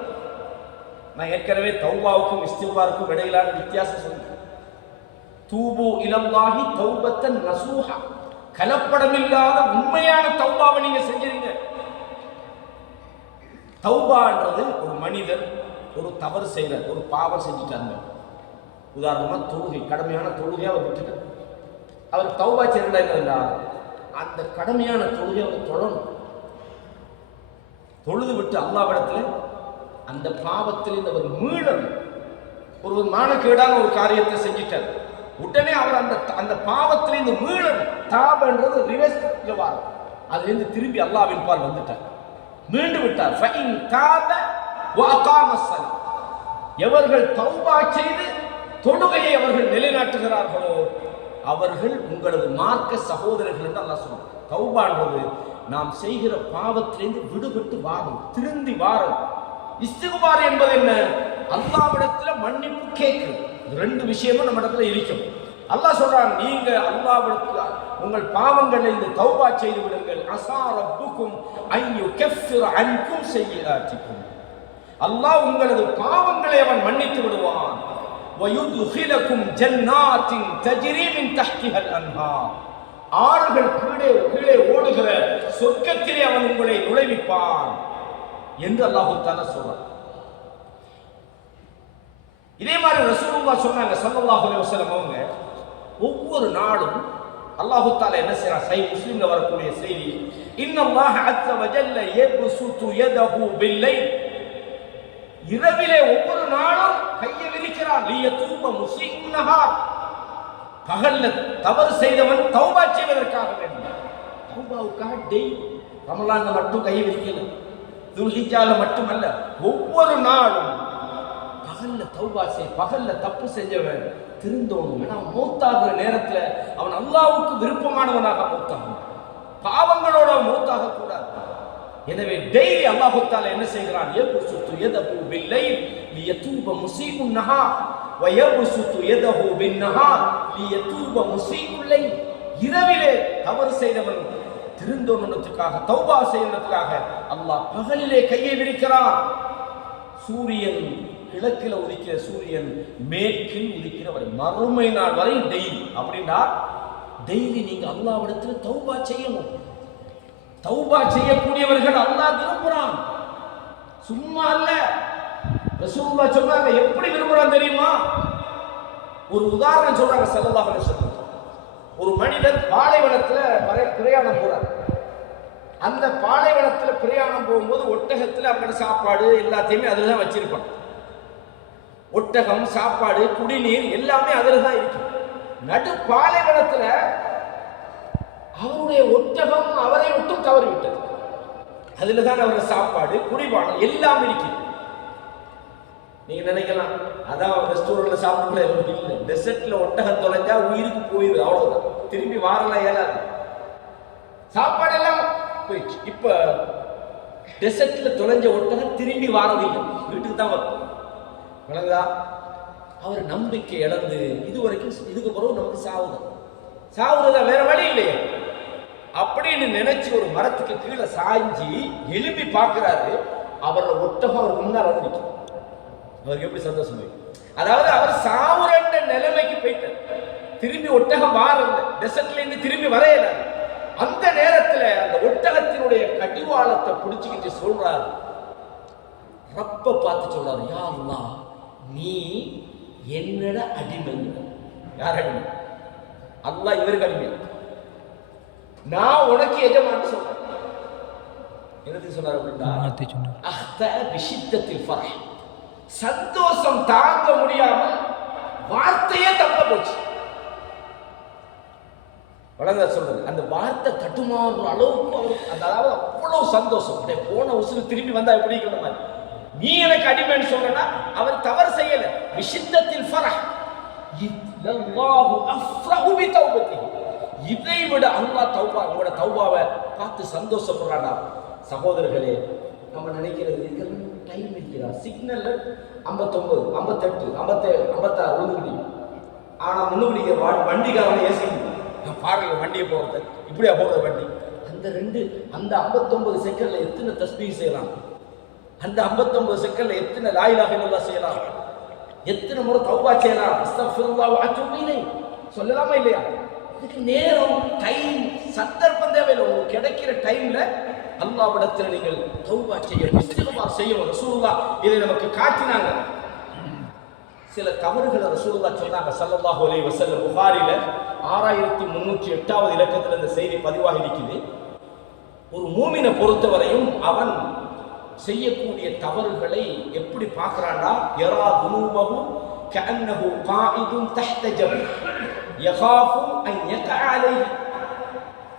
நான் ஏற்கனவே தௌபாவுக்கும் இஸ்திக்ஃபாருக்கும் இடையிலான வித்தியாசம் சொல்றேன். தூபு இலல்லாஹி தௌபத்தன் நசூஹா, கலப்படமில்லாத உண்மையான தௌபாவை நீங்க செஞ்சிருங்க. தௌபான்றது ஒரு மனிதர் ஒரு தவறு செய்யறார், ஒரு பாவம் செஞ்சுட்டாங்க, உதாரணமா தொழுகை, கடமையான தொழுகையை அவர் விட்டுட்டார். அவர் தௌபா செய்யறா, அந்த கடமையான தொழுகை அவர் தொழணும். தொழுது விட்டு அல்லாஹ்விடத்துல அந்த பாவத்தில் அவர் மீளணும். ஒரு மானக்கேடான ஒரு காரியத்தை செஞ்சிட்டார், உடனே அவர் அந்த அந்த பாவத்திலிருந்து மீளணும். தாபன்றது ரிவர்ஸ்ல வரும். அதிலிருந்து திரும்பி அல்லாஹ்வின் பால் வந்துட்டார், மீண்டு விட்டார். ஃபஇன் தாப வ அகாமஸ்ஸலா, எவர்கள் தௌபா செய்து தொழுகையை அவர்கள் நிலைநாட்டுகிறார்களோ அவர்கள் உங்களது மார்க்க சகோதரர்கள் என்று அல்லாஹ் சொல்றார். தௌபான்றது நாம் செய்கிற பாவத்திலிருந்து விடுபட்டு வாரும், திருந்தி வாரும். இஸ்திக்பார் என்பது என்ன? அல்லாஹ்விடத்துல மன்னிப்பு கேட்குது. ரெண்டு விஷயமும் நம்ம இடத்துல இருக்கும். அல்லாஹ் சொல்றான், நீங்க அல்லாஹ்விடத்துல உங்கள் பாவங்களை இந்த தௌபா செய்து விடுங்கள். அஸா ரப்புக்கும் அன் யுகஃபிர அன்கும் ஸய்யிஆத்திக்கும், அல்லாஹ் உங்களது பாவங்களை அவன் மன்னித்து விடுவான். வயுத்கிலக்கும் ஜன்னாத்தின் தஜ்ரி மின் தஹ்திஹல் அன்ஹார், ஆறுகள் கீழே ஓடுகிற சொர்க்கத்திலே அவன் உங்களை நுழைவிப்பான் என்று அல்லாஹ் தஆலா சொல்றான். இதே மாதிரி ரசூலுல்லாஹ் சொன்னாங்க ஸல்லல்லாஹு அலைஹி வஸல்லம், அவங்க ஒவ்வொரு நாளும் அல்லாஹ் தஆலா என்ன செய்றான்? சஹீஹ் முஸ்லிம்ல வரக்கூடிய செய்தி, இன்னல்லாஹ அஸ்ஸ வஜல்ல யப்சுது யதஹு பில்லைல், இரவிலே ஒவ்வொரு நாளும் கையை விரிக்கிறான். லியதூப முஸீஉன் நஹார், பகல்ல தவறு செய்தவன் தௌபா செய்வதற்காக வேண்டும். தௌபாவுக்காக டெய்லி, ரமலான்ல மட்டும் கையை விரிக்கல, துல்ஹிஜ்ஜால மட்டுமல்ல, ஒவ்வொரு நாளும் பகல்ல தௌபா செய், பகல்ல தப்பு செஞ்சவன் திருந்தோணும். ஏன்னா மௌத்தாகிற நேரத்துல அவன் அல்லாஹ்வுக்கு விருப்பமானவனாக மௌத்தாகணும், பாவங்களோட மௌத்தாக கூடாது. எனவே டெய்லி அல்லாஹ் தஆலா என்ன செய்கிறான்? யப்சுது யதஹு பில்லைல் லியதூப முஸீஉன் நஹார் வ யப்சுது யதஹு பின்னஹார் லியதூப முஸீஉல் லைல், இரவிலே தவறு செய்தவன் திருந்தோணுன்றதுக்காக, தௌபா செய்யறதுக்காக அல்லாஹ் பகலிலே கையை விரிக்கிறான். சூரியன் கிழக்கில் உதிக்கிற சூரியன் மேற்கில் உதிக்கிற வரை, மறுமை நாள் வரை டெய்லி. அப்படின்னா டெய்லி நீங்க அல்லாஹ்விடத்தில் தௌபா செய்யணும். தௌபா செய்யக்கூடியவர்கள் அல்லாஹ் விரும்புறான், சும்மா அல்ல. ரசூலுல்லாஹ் சொன்னாங்க, எப்படி விரும்புறான் தெரியுமா? ஒரு உதாரணம் சொல்றாங்க ஸல்லல்லாஹு அலைஹி வஸல்லம். ஒரு மனிதர் பாலைவனத்துல பிரயாணம் போறார். அந்த பாலைவனத்துல பிரயாணம் போகும்போது ஒட்டகத்துல அவங்களோட சாப்பாடு எல்லாத்தையுமே அதுல தான் வச்சிருப்பான். ஒட்டகம், சாப்பாடு, குடிநீர் எல்லாமே அதுல தான் இருக்கு. நடு பாலைவனத்துல அவருடைய ஒட்டகம் அவரை விட்டும் தவறிவிட்டது. அதுல தான் அவருடைய சாப்பாடு, குடிபானம் எல்லாம் இருக்கு. நீங்க நினைக்கலாம், அதான் ரெஸ்டாரண்ட்ல சாப்பிடல, இல்லை. டெசர்ட்ல ஒட்டகம் தொலைஞ்சா உயிருக்கு போயிடுது, அவ்வளவுதான். திரும்பி வாரலாம் இயலாது, சாப்பாடு எல்லாம் போயிடுச்சு. இப்ப டெசர்ட்ல தொலைஞ்ச ஒட்டகம் திரும்பி வாரதில்லை, வீட்டுக்கு தான் வரும். வழங்கா அவர் நம்பிக்கை இழந்து இதுவரைக்கும், இதுக்கு பிறகு நமக்கு சாவுறதா வேற வழி இல்லையே அப்படின்னு நினைச்சு ஒரு மரத்துக்கு கீழே சாய்ஞ்சி எழுப்பி பார்க்கிறாரு. அவரோட ஒட்டகம் அவருக்கு முன்னால் வந்து நிற்கும். அவருக்கு எப்படி சந்தோஷம் போய், அதாவது அவர் சாவுற நிலைமைக்கு போயிட்டார். திரும்பி ஒட்டகம் வாரல, டெசர்ட்ல இருந்து திரும்பி வரையல. அந்த நேரத்துல அந்த ஒட்டகத்தினுடைய கடிவாளத்தை பிடிச்சுக்கிட்டு சொல்றாரு, ரப்ப பார்த்து சொல்றாரு, யா அல்லாஹ், நீ என்னோட அடிமை. யார் அடிமை? அல்லாஹ் இவருக்கு அடிமை. நான் உனக்கு எஜமான்னு சொல்றேன். என்னது சொன்னார் அப்படின்னா, அஹ்த பிஷித்தத்தில் ஃபர்ஹ், சந்தோஷம் தாங்க முடியாம வார்த்தையே தப்ப போச்சு. வழங்க சொல்றது, அந்த வார்த்தை தட்டுமாறுற அளவுக்கு அவருக்கு, அதாவது அவ்வளவு சந்தோஷம். போன உசுறு திரும்பி வந்தா எப்படி இருக்கிற மாதிரி, நீ எனக்கு அடிமைன்னு சொன்னா அவர் தவறு செய்யல. விஷித்தத்தில் ஃபரஹ் இல்லல்லாஹு அஃப்ரஹு பி தௌபத்திஹி, இதை விட அல்லாஹ் தௌபா, உங்களோட தௌபாவை பார்த்து சந்தோஷப்படுறானா? சகோதரர்களே, நம்ம நினைக்கிறது இதெல்லாம் டைம் இருக்கிறா, சிக்னல்ல 59, 58, 57, 56 விழுந்துக்கிட்டீங்க. ஆனா முன்னுக்குடிக்க வண்டிக்காரனை ஏசி பாருங்க, வண்டியை போறது இப்படியா போறது வண்டி. அந்த 59 செகண்ட்ல எத்தனை தஸ்பீஹ் செய்யலாம்? அந்த 59 செகண்ட்ல எத்தனை லா இலாஹ இல்லல்லாஹ் செய்யலாம்? எத்தனை முறை தௌபா செய்யலாம்? அஸ்தக்ஃபிருல்லாஹ் வ அத்தூபு இலைஹ் சொல்லலாமா இல்லையா? இதுக்கு நேரம், டைம், சந்தர்ப்பம் தேவையில்லை. உங்களுக்கு கிடைக்கிற டைம்ல அல்லாஹ்விடத்தில் நீங்கள் தௌபா செய்யணும், இஸ்திக்பார் செய்யணும். ரசூலுல்லாஹ் இதை நமக்கு காட்டினாங்க. சில தவறுகளை ரசூலுல்லாஹ் சொன்னாங்க ஸல்லல்லாஹு அலைஹி வஸல்லம். புகாரில 6308வது இலக்கத்தில் இந்த செய்தி பதிவாகி இருக்குது. ஒரு மூமினை பொறுத்தவரையும் அவன் செய்யக்கூடிய தவறுகளை எப்படி பார்க்கிறான்னா, யரா துனூபஹு கஅன்னஹு காயிதுன் தஹ்த ஜபல், யகாஃபு அன் யகஅ அலைஹி.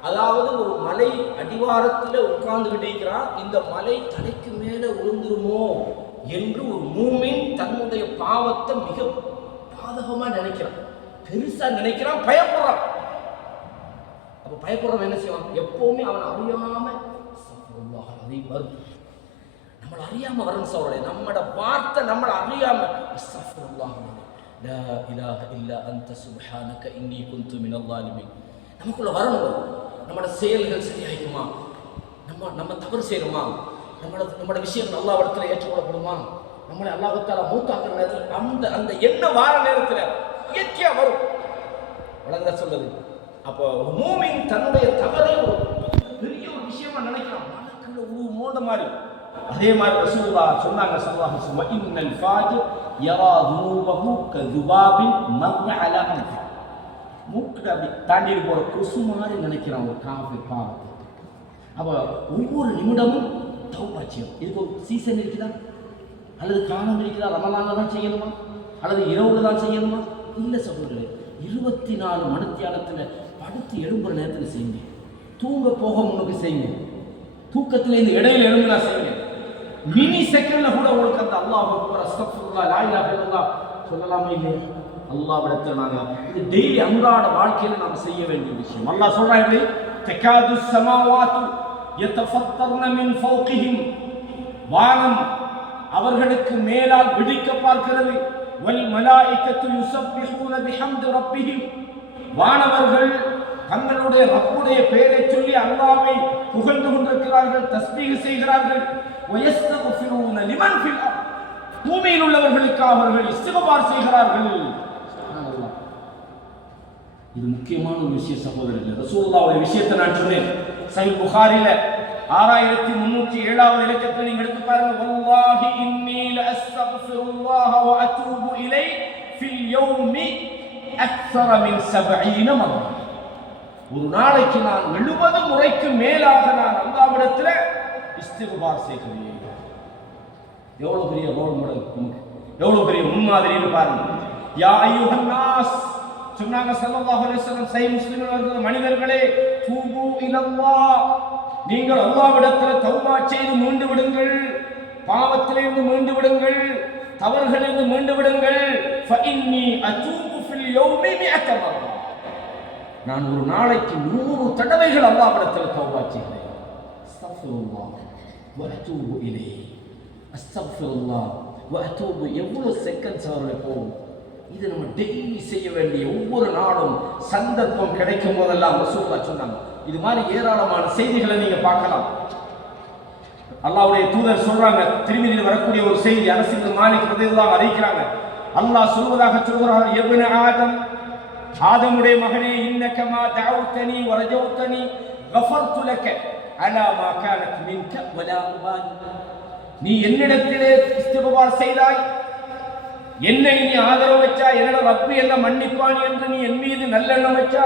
அதாவது ஒரு மலை அடிவாரத்தில் உட்கார்ந்துகிட்டு இருக்கிறான், இந்த மலை தலைக்கு மேலே விழுந்துருமோ என்று ஒரு மூமின் தன்னுடைய பாவத்தை மிக பாதகமா நினைக்கிறான், பெருசா நினைக்கிறான், பயப்படுறான். அப்ப பயப்படுறவன் என்ன செய்வான்? எப்பவுமே அவன் அறியாம அதை வரும், நம்மளை அறியாம வரும் சோழரை, நம்மட வார்த்தை நம்மளை அறியாம லா இலாஹ இல்லா அன்த சுப்ஹானக இன்னி குன்து மினல் ஸாலிமீன் நமக்குள்ள வரணும். நம்மளோட செயல்கள் சரியாயிடுமா, நம்ம தவறு செய்யணுமா, நம்மளோட விஷயம் அல்லாஹ் இடத்துல ஏற்றுக்கொள்ளப்படுமா, நம்மளை அல்லாஹ்வுத்தாலா மௌத்தாக்குற நேரத்தில் அந்த என்ன வார நேரத்தில் இயற்கையா வரும். வழங்க சொல்லுது. அப்போ மூமின் தன்னுடைய தவறை ஒரு பெரிய ஒரு விஷயமா நினைக்கிறான், மனக்குள்ள மோண்ட மாதிரி. அதே மாதிரி ரசூலுல்லாஹ் சொன்னாங்க ஸல்லல்லாஹு அலைஹி வஸல்லம், இன்னல் ஃபாஜிர் யரா துனூபஹு கதுபாபின் மர்ர அலா அன்ஃபி. மூக்குல அப்படி தாண்டி போற கொசு மாதிரி நினைக்கிறான் ஒரு காஃபிர் பாவத்தை. அப்போ ஒவ்வொரு நிமிடமும் தௌபா செய்யும். இதுக்கு ஒரு சீசன் இருக்குதா, அல்லது காலம் இருக்குதா? ரமலான்ல தான் செய்யணுமா, அல்லது இரவுல தான் செய்யணுமா? இல்லை சகோதரர்களே, 24 மணித்தியாலத்தில் படுத்து எழும்புற நேரத்தில் செய்யுங்க, தூங்க போக முன்னுக்கு செய்யுங்க, தூக்கத்தில் இந்த இடையில எழும்புனா செய்யுங்க. மினி செகண்ட்ல கூட உங்களுக்கு அந்த அல்லாஹ் அக்பர் அஸ்தக்ஃபிருல்லாஹ் லா இலாஹ இல்லல்லாஹ் சொல்லலாமா இல்லையா? அல்லாஹ்விடத்தில் நாங்கள் இது டெய்லி அன்றாட வாழ்க்கையில் நாம் செய்ய வேண்டிய விஷயம். அல்லாஹ் சொல்றான் எப்படி? தகாது ஸமாவாத்து யதஃபத்தர்ன மின் ஃபௌகிஹிம், வானம் அவர்களுக்கு மேலால் வெடிக்க பார்க்கிறது. வல் மலாயிகத்து யுஸப்பிஹூன பிஹம்தி ரப்பிஹிம், வானவர்கள் தங்களுடைய ரப்புடைய பெயரை சொல்லி அல்லாஹ்வை புகழ்ந்து கொண்டிருக்கிறார்கள், தஸ்பீஹ் செய்கிறார்கள். வயஸ்தக்ஃபிரூன லிமன் ஃபில் அர்த், பூமியில் உள்ளவர்களுக்காக அவர்கள் இஸ்திக்பார் செய்கிறார்கள். சுப்ஹானல்லாஹ். இது முக்கியமான ஒரு விஷயம் சகோதரர்களே. ரசூலுல்லாஹ்வுடைய விஷயத்தை நான் சொன்னேன். சஹீஹ் புகாரில 6307வது இலக்கத்தை நீங்க எடுத்து பாருங்க. வல்லாஹி இன்னி லஅஸ்தக்ஃபிருல்லாஹ வ அதூபு இலைஹி ஃபில் யௌமி அக்ஸர மின் 70 மர்ரா. ஒரு நாளைக்கு நான் 70 முறைக்கு மேலாக நான் அல்லாஹ்விடத்தில் இஸ்திக்பார் செய்கிறேன். எவ்வளவு பெரிய ரோல் மாடல், எவ்வளவு பெரிய முன்மாதிரின்னு பாருங்க. யா அய்யுஹன் நாஸ் சொன்னாங்க ஸல்லல்லாஹு அலைஹி வஸல்லம், சஹீஹ் முஸ்லிமில் வருகிறது, மனிதர்களே தூபு இலல்லாஹ், நீங்கள் அல்லாஹ்விடத்தில் தௌபா செய்து மீண்டு விடுங்கள், பாவத்திலிருந்து மீண்டு விடுங்கள், தவறுகளிலிருந்து மீண்டு விடுங்கள். ஃபஇன்னி அதூபு ஃபில் யௌமி 100 மர்ரா, நான் ஒரு நாளைக்கு 100 தடவைகள் அல்லாஹ்விடத்தில் தௌபா செய்கிறேன். அஸ்தக்ஃபிருல்லாஹ் வ அதூபு இலைஹி, அஸ்தக்ஃபிருல்லாஹ் வ அதூபு. எவ்வளவு செகண்ட்ஸ் அவர்களை போகும். இது நம்ம டெய்லி செய்ய வேண்டிய, ஒவ்வொரு நாளும் சந்தர்ப்பம் கிடைக்கும் போதெல்லாம் ரசூலுல்லாஹ் சொன்னாங்க. இது மாதிரி ஏராளமான செய்திகளை நீங்க பார்க்கலாம். அல்லாஹ்வுடைய தூதர் சொல்றாங்க, திருமதியில் வரக்கூடிய ஒரு செய்தி, அனஸ் இப்னு மாலிக் ரலியல்லாஹு அன்ஹு அறிவிக்கிறாங்க. அல்லாஹ் சொல்வதாக சொல்கிறார், இப்னு ஆதம், ஆதமுடைய மகனே, இன்னக மா தஅவுதனி வ ரஜௌதனி கஃபர்து லக அலா மா கானத் மின்க வலா உபாலி. நீ என்னிடத்திலே இஸ்திக்பார் செய்தாய், என்னை நீ ஆதரவு வச்சா, என்னோட ரப்பு என்ன மன்னிப்பான் என்று நீ என் மீது நல்லெண்ணம் வச்சா,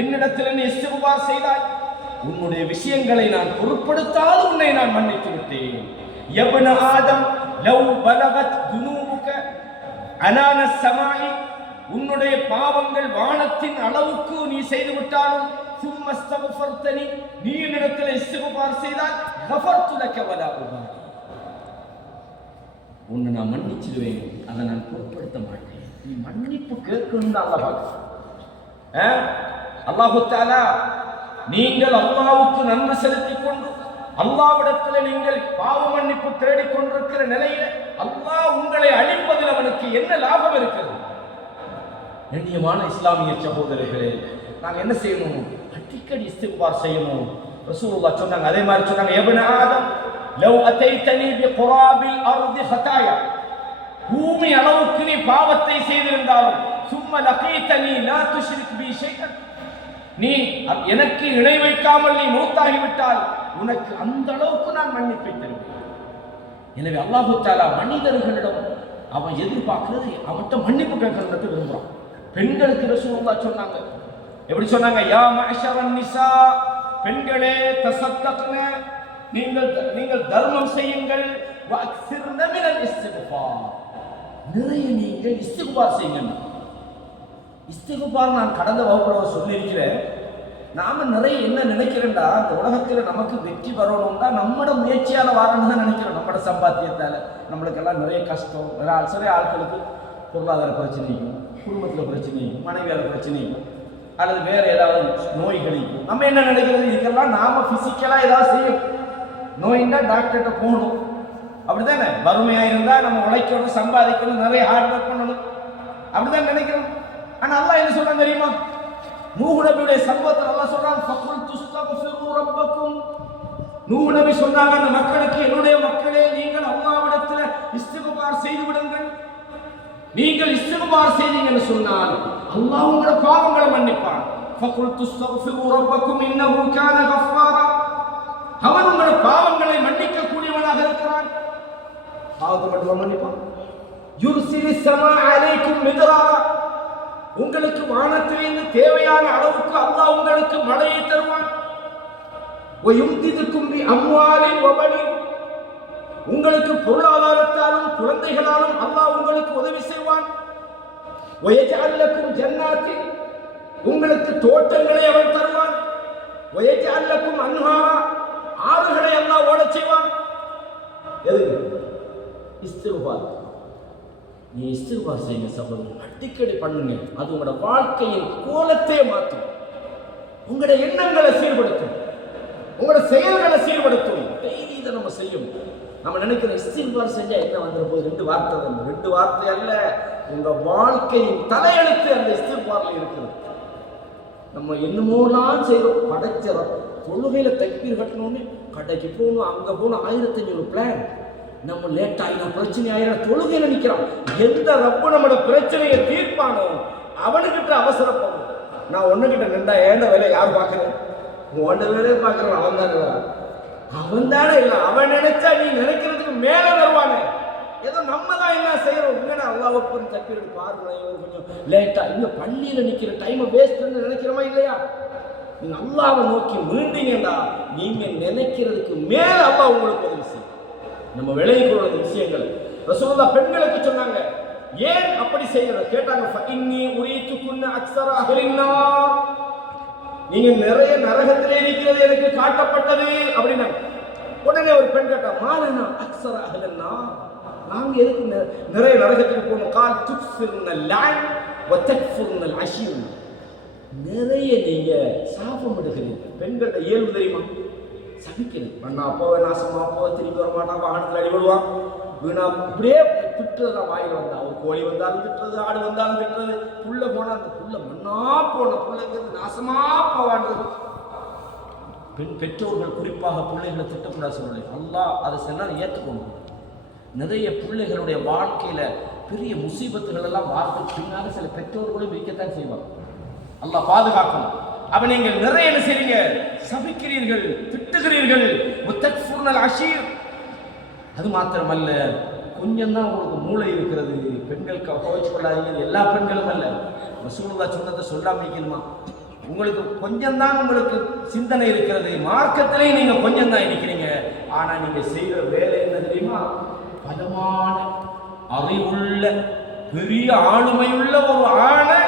என்னிடத்தில் நீ இஸ்திக்பார் செய்தாய், உன்னுடைய விஷயங்களை நான் பொருட்படுத்தாது உன்னை நான் மன்னித்து விட்டேன். யப்ன ஆதம் லவ் பலகத் துனூபுக அனான ஸமாஇ, உன்னுடைய பாவங்கள் வானத்தின் அளவுக்கு நீ செய்து விட்டாலும், சும்ம அஸ்தக்ஃபர்தனி, நீ என்னிடத்தில் இஸ்திக்பார் செய்தால், கஃபர்து லக வலா உபாலி, உன்னை நான் மன்னிச்சிடுவேன், அதை நான் பொருட்படுத்த மாட்டேன். நீ மன்னிப்பு கேட்கணும் தான் அல்லாஹு தஆலா. நீங்கள் அல்லாஹ்வுக்கு நன்மை செலுத்திக் கொண்டு அல்லாஹ்விடத்தில் நீங்கள் பாவ மன்னிப்பு தேடிக் கொண்டிருக்கிற நிலையில அல்லாஹ் உங்களை அழிப்பதில் அவனுக்கு என்ன லாபம் இருக்கிறது? கண்ணியமான இஸ்லாமிய சகோதரர்களே, நாங்கள் என்ன செய்யணும்? அடிக்கடி இஸ்திக்பார் செய்யணும். ரசூலுல்லாஹ் சொன்னாங்க, அதே மாதிரி சொன்னாங்க, இப்னு ஆதம் லவ் அதைதனி பிகுராபில் அர்தி ஹதாயா, பூமி அளவுக்கு நீ பாவத்தை செய்திருந்தாலும், சும்ம லகீதனி லா துஷ்ரிக் பி ஷைஅன், நீ எனக்கு இணை வைக்காமல் நீ மௌத்தாகிவிட்டால் உனக்கு அந்த அளவுக்கு நான் மன்னிப்பை தருவேன். எனவே அல்லாஹு தஆலா மனிதர்களிடம் அவன் எதிர்பார்க்கிறது, அவன்கிட்ட மன்னிப்பு கேட்கறதுக்கு விரும்புறான். பெண்களுக்கு ரசூலுல்லாஹ் சொன்னாங்க, எப்படி சொன்னாங்க? யா மஅஷரன் நிசா, பெண்களே, தஸத்தக்ன, நீங்கள் தர்மம் செய்யுங்கள், வஅக்ஸிர்ன மினல் இஸ்திக்ஃபார், நிறைய நீங்கள் இஸ்திக்பார் செய்யுங்கள். இஸ்திகுபார் நான் கடந்த வகுப்புல சொல்லியிருக்கிறேன். நாம நிறைய என்ன நினைக்கிறேன்டா, இந்த உலகத்தில் நமக்கு வெற்றி வரணும்னா நம்மளோட முயற்சியால் வரணும்னு தான் நினைக்கிறோம். நம்மளோட சம்பாத்தியத்தால் நம்மளுக்கெல்லாம் நிறைய கஷ்டம், சில ஆட்களுக்கு பொருளாதார பிரச்சனைக்கும், குடும்பத்தில் பிரச்சனைக்கும், மனைவியால் பிரச்சனைக்கும், அல்லது வேறு ஏதாவது நோய்களுக்கும் நம்ம என்ன நினைக்கிறது, இதுக்கெல்லாம் நாம் ஃபிசிக்கலாக ஏதாவது செய்யும். நோயின்னா டாக்டர்கிட்ட போகணும், அப்படித்தானே? வறுமையாக இருந்தால் நம்ம உழைக்கணும், சம்பாதிக்கணும், நிறைய ஹார்ட் ஒர்க் பண்ணணும், அப்படிதான் நினைக்கிறோம். ஆனால் அல்லாஹ் என்ன சொல்றான் தெரியுமா? நூஹ் நபியுடைய சம்பவத்தில் அல்லாஹ் சொல்றான், ஃபகுல் துஸ்தக்ஃபிரு ரப்பக்கும். நூஹ் நபி சொன்னாங்க அந்த மக்களுக்கு, என்னுடைய மக்களே, நீங்கள் அல்லாஹ்விடத்தில் இஸ்திக்பார் செய்து விடுங்கள். நீங்கள் இஸ்திக்பார் செய்தீங்கன்னு சொன்னால் அல்லாஹ் உங்களோட பாவங்களை மன்னிப்பான். ஃபகுல் துஸ்தக்ஃபிரு ரப்பக்கும் இன்னஹு கான கஃபாரா. அவன் உங்களோட பாவங்களை மன்னிக்க கூடியவனாக இருக்கிறான். பாவத்தை மட்டும் மன்னிப்பான். யுர்சிலிஸ் ஸமா அலைக்கும் மித்ராரா. உங்களுக்கு வானத்திலிருந்து தேவையான அளவுக்கு அல்லாஹ் உங்களுக்கு மழையை தருவான். வயும்திதுக்கும் பி அம்வாலின் வபனின். உங்களுக்கு பொருளாதாரத்தாலும் குழந்தைகளாலும் அல்லாஹ் உங்களுக்கு உதவி செய்வான். வயஜஅல் லக்கும் ஜன்னாத்தின். உங்களுக்கு தோட்டங்களை அவன் தருவான். வயஜஅல் லக்கும் அன்ஹாரா. ஆறுகளை அல்லாஹ் ஓடச் செய்வான். எதுக்கு? இஸ்திக்பார். நீ இஸ்திக்பார் செய்யுங்க சகோதரர், அடிக்கடி பண்ணுங்க. அது உங்களோட வாழ்க்கையின் கோலத்தை மாற்றும், உங்களோட எண்ணங்களை சீர்படுத்தும், உங்களோட செயல்களை சீர்படுத்தும். டெய்லி இதை நம்ம செய்யும். நம்ம நினைக்கிற இஸ்திக்பார் செஞ்சா என்ன வந்துட போகுது? 2 வார்த்தை தான், 2 வார்த்தை அல்ல, உங்க வாழ்க்கையின் தலையெழுத்து அந்த இஸ்திக்பார்ல இருக்குது. நம்ம என்னமோலாம் செய்யறோம். படைச்ச தொழுகையில தக்பீர் கட்டணும்னு கடைக்கு போகணும், அங்க போகணும், 1500 பிளான். நம்ம லேட் ஆகிடும், பிரச்சனை ஆயிரம், தொழுகையில நிற்கிறோம். எந்த ரப்பு நம்மளோட பிரச்சனையை தீர்ப்பானோ அவனுக்கிட்ட அவசரப்படும். நான் ஒன்னுகிட்ட நின்றா ஏண்ட வேலையை யார் பார்க்குறேன்? உன்ன வேலையை பார்க்குறேன், அவன் தானே. அவன் தானே இல்லை, அவன் நினைச்சா நீ நினைக்கிறதுக்கு மேலே வருவானே. ஏதோ நம்ம தான் என்ன செய்யறோம், உண்மையான அல்லாஹ்வுக்கு தக்பீர் பாருங்க, கொஞ்சம் லேட்டா இன்னும் பள்ளியில நிற்கிற டைமை வேஸ்ட் பண்ணி நினைக்கிறோமா இல்லையா? நீங்க அல்லாஹ்வை நோக்கி மீண்டீங்கடா, நீங்க நினைக்கிறதுக்கு மேல அல்லாஹ் உங்களுக்கு உதவி செய்யும். நம்ம விளைவிக்கிற விஷயங்கள் ரசூலுல்லாஹ் பெண்களுக்கு சொன்னாங்க. ஏன் அப்படி செய்யறது கேட்டாங்க. ஃபஇன்னி உரீதுகுன்ன அக்ஸர அஹ்லின்னார். நீங்க நிறைய நரகத்திலே இருக்கிறது எனக்கு காட்டப்பட்டது அப்படின்னாங்க. உடனே ஒரு பெண் கேட்டா, மாலனா அக்ஸர அஹ்லின்னார், நாங்க எதுக்கு நிறைய நரகத்துக்கு போகணும்? கால் துக்ஸிர்ன லான் வ தக்ஃபுர்ன அஷீர். நிறைய நீங்க சாபம் எடுக்கிறீங்க. பெண்களோட இயல்பு தெரியுமா? சபிக்கிறது. பண்ணா அப்பாவை நாசமா, அப்பாவை திரும்பி வர மாட்டான், வாகனத்தில் அடிபடுவான், வீணா இப்படியே திட்டுறதா வாயில் வந்தா. ஒரு கோழி வந்தாலும் திட்டுறது, ஆடு வந்தாலும் திட்டுறது, புள்ள போனா அந்த புள்ள மண்ணா போன பிள்ளைங்கிறது நாசமா போவான்றது. பெற்றோர்கள் குறிப்பாக பிள்ளைகளை திட்டக்கூடாது சொல்லலை. அல்லாஹ் அதை சொன்னால் ஏற்றுக்கணும். நிறைய பிள்ளைகளுடைய வாழ்க்கையில பெரிய முசீபத்துகள் எல்லாம் வார்த்தை பின்னால சில பெற்றோர்களும் வைக்கத்தான் செய்வாங்க. அல்லாஹ் பாதுகாக்கணும். அப்ப நீங்கள் நிறைய என்ன செய்றீங்க? சபிக்கிறீர்கள், திட்டுகிறீர்கள். முத்தக்ஃபுர்னல் அஷீர். அது மாத்திரமல்ல, கொஞ்சம் தான் உங்களுக்கு மூளை இருக்கிறது. பெண்கள் கவச்சு கொள்ளாதீங்க, எல்லா பெண்களும் அல்ல. ரசூலுல்லாஹ் சொன்னதை சொல்லாம இருக்கணுமா? உங்களுக்கு கொஞ்சம் தான் உங்களுக்கு சிந்தனை இருக்கிறது, மார்க்கத்திலே நீங்க கொஞ்சம் தான் இருக்கிறீங்க. ஆனா நீங்க செய்கிற வேலை என்ன தெரியுமா? பலமான அறிவுள்ள பெரிய ஆளுமையுள்ள ஒரு ஆணை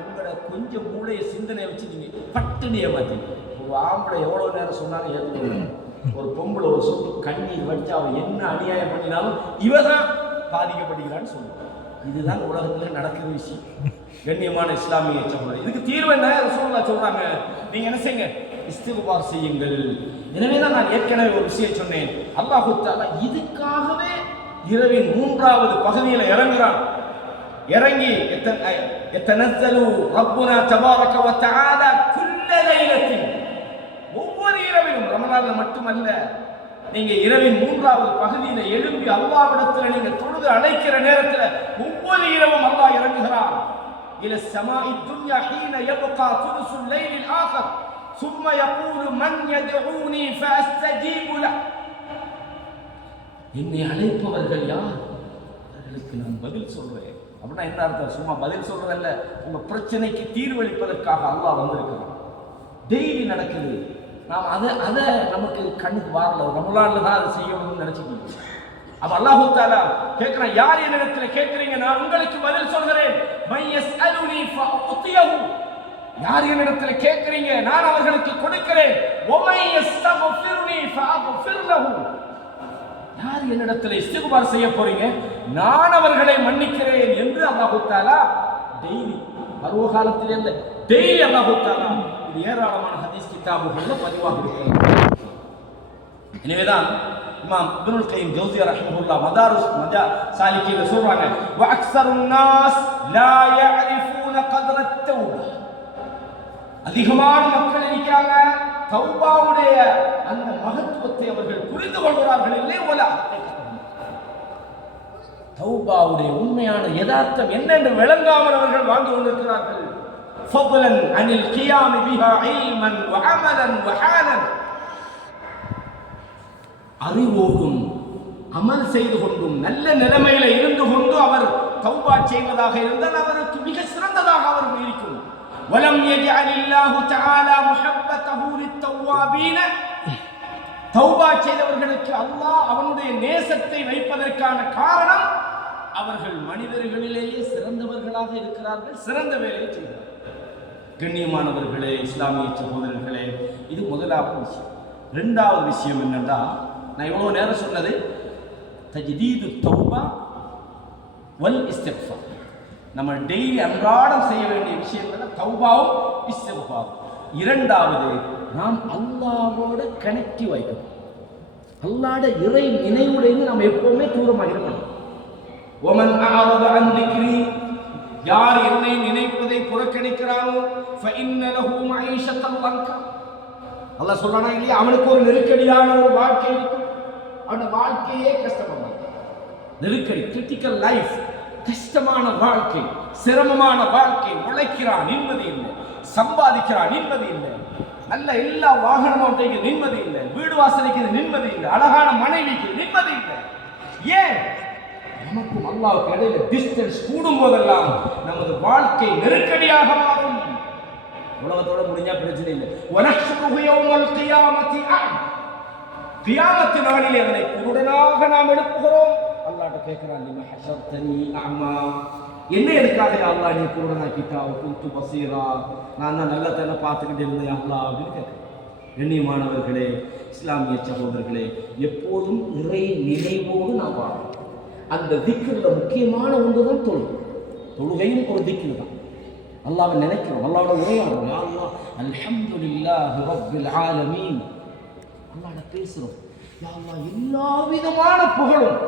உங்களோட கொஞ்சம் மூளைய சிந்தனை வச்சு நீங்க பட்டுன்னு ஏமாத்தீங்க. ஒரு ஆம்பளை எவ்வளவு நேரம் சொன்னாலும் ஏற்றுக்கணும். ஒரு பொம்பளை ஒரு சொட்டு கண்ணீர் வச்சு அவன் என்ன அநியாயம் பண்ணினாலும் இவதான் பாதிக்கப்படுகிறான்னு சொல்லுவாங்க. இதுதான் உலகத்துல நடக்கிற விஷயம். கண்ணியமான இஸ்லாமிய சகோதரர், இதுக்கு தீர்வு என்ன? ரசூலுல்லாஹ் சொல்றாங்க, நீங்க என்ன செய்யுங்க? இஸ்திக்பார் செய்யுங்கள். எனவேதான் நான் ஏற்கனவே ஒரு விஷயம் சொன்னேன். அல்லாஹ் தஆலா இதுக்காகவே இரவின் 3வது பகுதியில் இறங்குறான். இறங்கி எத்தனஸ்ஸலு ரப்புனா தபாரக வ தஆலா குல்ல லைலத்தின், ஒவ்வொரு இரவிலும், ரமலான்ல மட்டுமல்ல, நீங்க இரவின் 3வது பகுதியில எழும்பி அல்லாஹ்விடத்தில் நீங்க தொழுது அழைக்கிற நேரத்தில் ஒவ்வொரு இரவும் அல்லாஹ் இறங்குகிறான். இல ஸமாஇ துன்யா ஹீன யப்கா சுலுசுல் லைலில் ஆகர் ثم يقول من يدعوني فاستجيب له. என்னை அழைப்பவர்கள் யார்? அவர்களுக்கு நான் பதில் சொல்றேன். அப்படின்னா என்ன அர்த்தம்? சும்மா பதில் சொல்றதல்ல, உங்க பிரச்சனைக்கு தீர்வளிப்பதற்காக அல்லாஹ் வந்திருக்கிறான். டெய்லி நடக்குது. நாம் அதை நமக்கு கண்ணுக்கு வரல. ரமலான்ல தான் அதை செய்யணும்னு நினைச்சுக்கணும். அப்ப அல்லாஹ் தஆலா கேக்குறான், யார் என்னிடத்துல கேக்குறீங்க, நான் உங்களுக்கு பதில் சொல்கிறேன். மை யஸ்அலுனி ஃபஅதியஹு, யார் என்னிடத்துல கேக்குறீங்க நான் அவர்களுக்கு கொடுக்கிறேன். வமை யஸ்தக்ஃபிருனி ஃபஅக்ஃபிர் லஹு, யார் என்னிடத்துல இஸ்திக்பார் செய்ய போறீங்க நான் அவர்களை மன்னிக்கிறேன் என்று அல்லாஹ் தஆலா டெய்லி, பருவ காலத்திலே இல்ல, டெய்லி அல்லாஹ் தஆலா இது ஏராளமான ஹதீஸ் கிதாபுகள்ல பதிவாக இருக்கிறது. எனவேதான் இமாம் இப்னுல் கய்யிம் ஜௌஸியா ரஹ்மஹுல்லாஹ் மதாரிஸ் சாலிகீன்ல சொல்றாங்க, வ அக்ஸருன் நாஸ் லா யஅரிஃபூன கத்ர அத்-தௌபா, அதிகமான மக்கள் இருக்கிறாங்க தௌபாவுடைய அந்த மகத்துவத்தை அவர்கள் புரிந்து கொள்கிறார்கள் இல்லை. தௌபாவுடைய உண்மையான யதார்த்தம் என்னென்று விளங்காமல் அவர்கள் வாழ்ந்து கொண்டிருக்கிறார்கள். ஃபضلا عن القيام بها علما وعملا وحالا, அறிவோடும் அமல் செய்து கொண்டும் நல்ல நிலைமையில இருந்து கொண்டு அவர் தௌபா செய்வதாக இருந்தால் அவருக்கு மிக சிறந்ததாக அவர்கள் இருக்கும். وَلَمْ يَجْعَلِ اللَّهُ تَعَالَى مُحَبَّتَهُ لِلتَّوَّابِينَ, தௌபா செய்தவர்களுக்கு அல்லாஹ் அவனுடைய நேசத்தை வைப்பதற்கான காரணம் அவர்கள் மனிதர்களிலேயே சிறந்தவர்களாக இருக்கிறார்கள், சிறந்த வேலையை செய்கிறார்கள். கண்ணியமானவர்களே, இஸ்லாமிய சகோதரர்களே, இது முதலாவது விஷயம். இரண்டாவது விஷயம் என்னன்னா, நான் இவ்வளவு நேரம் சொன்னது தஜ்தீது தௌபா வல் இஸ்திக்ஃபார், நம்ம டெய்லி அன்றாடம் செய்ய வேண்டிய விஷயங்கள் தௌபாவும் இஸ்திக்ஃபாரும். இரண்டாவது, நாம் அல்லாஹ்வோட கனெக்ட் வைக்கணும். அல்லாஹ்வுடைய இறை நினைவுடைந்து நாம் எப்பவுமே தூரமாக இருக்கணும். வமன் அஅரத அன் திக்ரி, யார் என்னை நினைப்பதை புறக்கணிக்கிறானோ ஃபஇன்ன லஹு மஈஷத்தன் லங்கா, அல்லாஹ் சொல்றானா இல்லையா, அவனுக்கு ஒரு நெருக்கடியான ஒரு வாழ்க்கை இருக்கும். அவனுடைய வாழ்க்கையே கஷ்டமான நெருக்கடி, கிரிட்டிக்கல் லைஃப், கஷ்டமான வாழ்க்கை, சிரமமான வாழ்க்கை. உழைக்கிறான், நிம்மதி இல்லை. சம்பாதிக்கிறான், நிம்மதி இல்லை. நல்ல எல்லா வாகனமும் நிம்மதி இல்லை. வீடு வாசலுக்கு நிம்மதி இல்லை. அழகான மனைவிக்கு நிம்மதி இல்லை. ஏன்? நமக்கும் அல்லாஹ்வுக்கு இடையில டிஸ்டன்ஸ் கூடும் போதெல்லாம் நமது வாழ்க்கை நெருக்கடியாக மாறும். உலகத்தோட முடிஞ்சா பிரச்சனை இல்லை. வனஹ்ஷுருஹு யௌமல் கியாமத்தி அஅமா, கியாமத் நாளிலே அவனை குருடனாக நாம் எழுப்புகிறோம். அல்லாஹ்ட்ட கேட்கிறான், லிமா ஹஷர்தனி அஅமா, என்ன எதுக்காக அல்லாஹ் நீ குருடனாக்கிட்டா, குந்து பஸீரா, நான் தான் நல்லதென்ன பார்த்துக்கிட்டு இருந்தேன் அல்லாஹ் அப்படின்னு கேட்கிறேன். கண்ணியமானவர்களே, இஸ்லாமிய சகோதரர்களே, எப்போதும் இறை நினைவோடு நாம் வாழணும். அந்த திக்ருல முக்கியமான ஒன்றுதான் தொழுகை. தொழுகையும் ஒரு திக்ரு தான். அல்லாஹ்வை நினைக்கிறோம், அல்லாஹ்வோட உரையாடுறோம். யா அல்லாஹ் அல்ஹம்துலில்லாஹி ரப்பில் ஆலமீன், அல்லாஹ்ட்ட பேசுறோம். யா அல்லாஹ் எல்லா விதமான புகழும்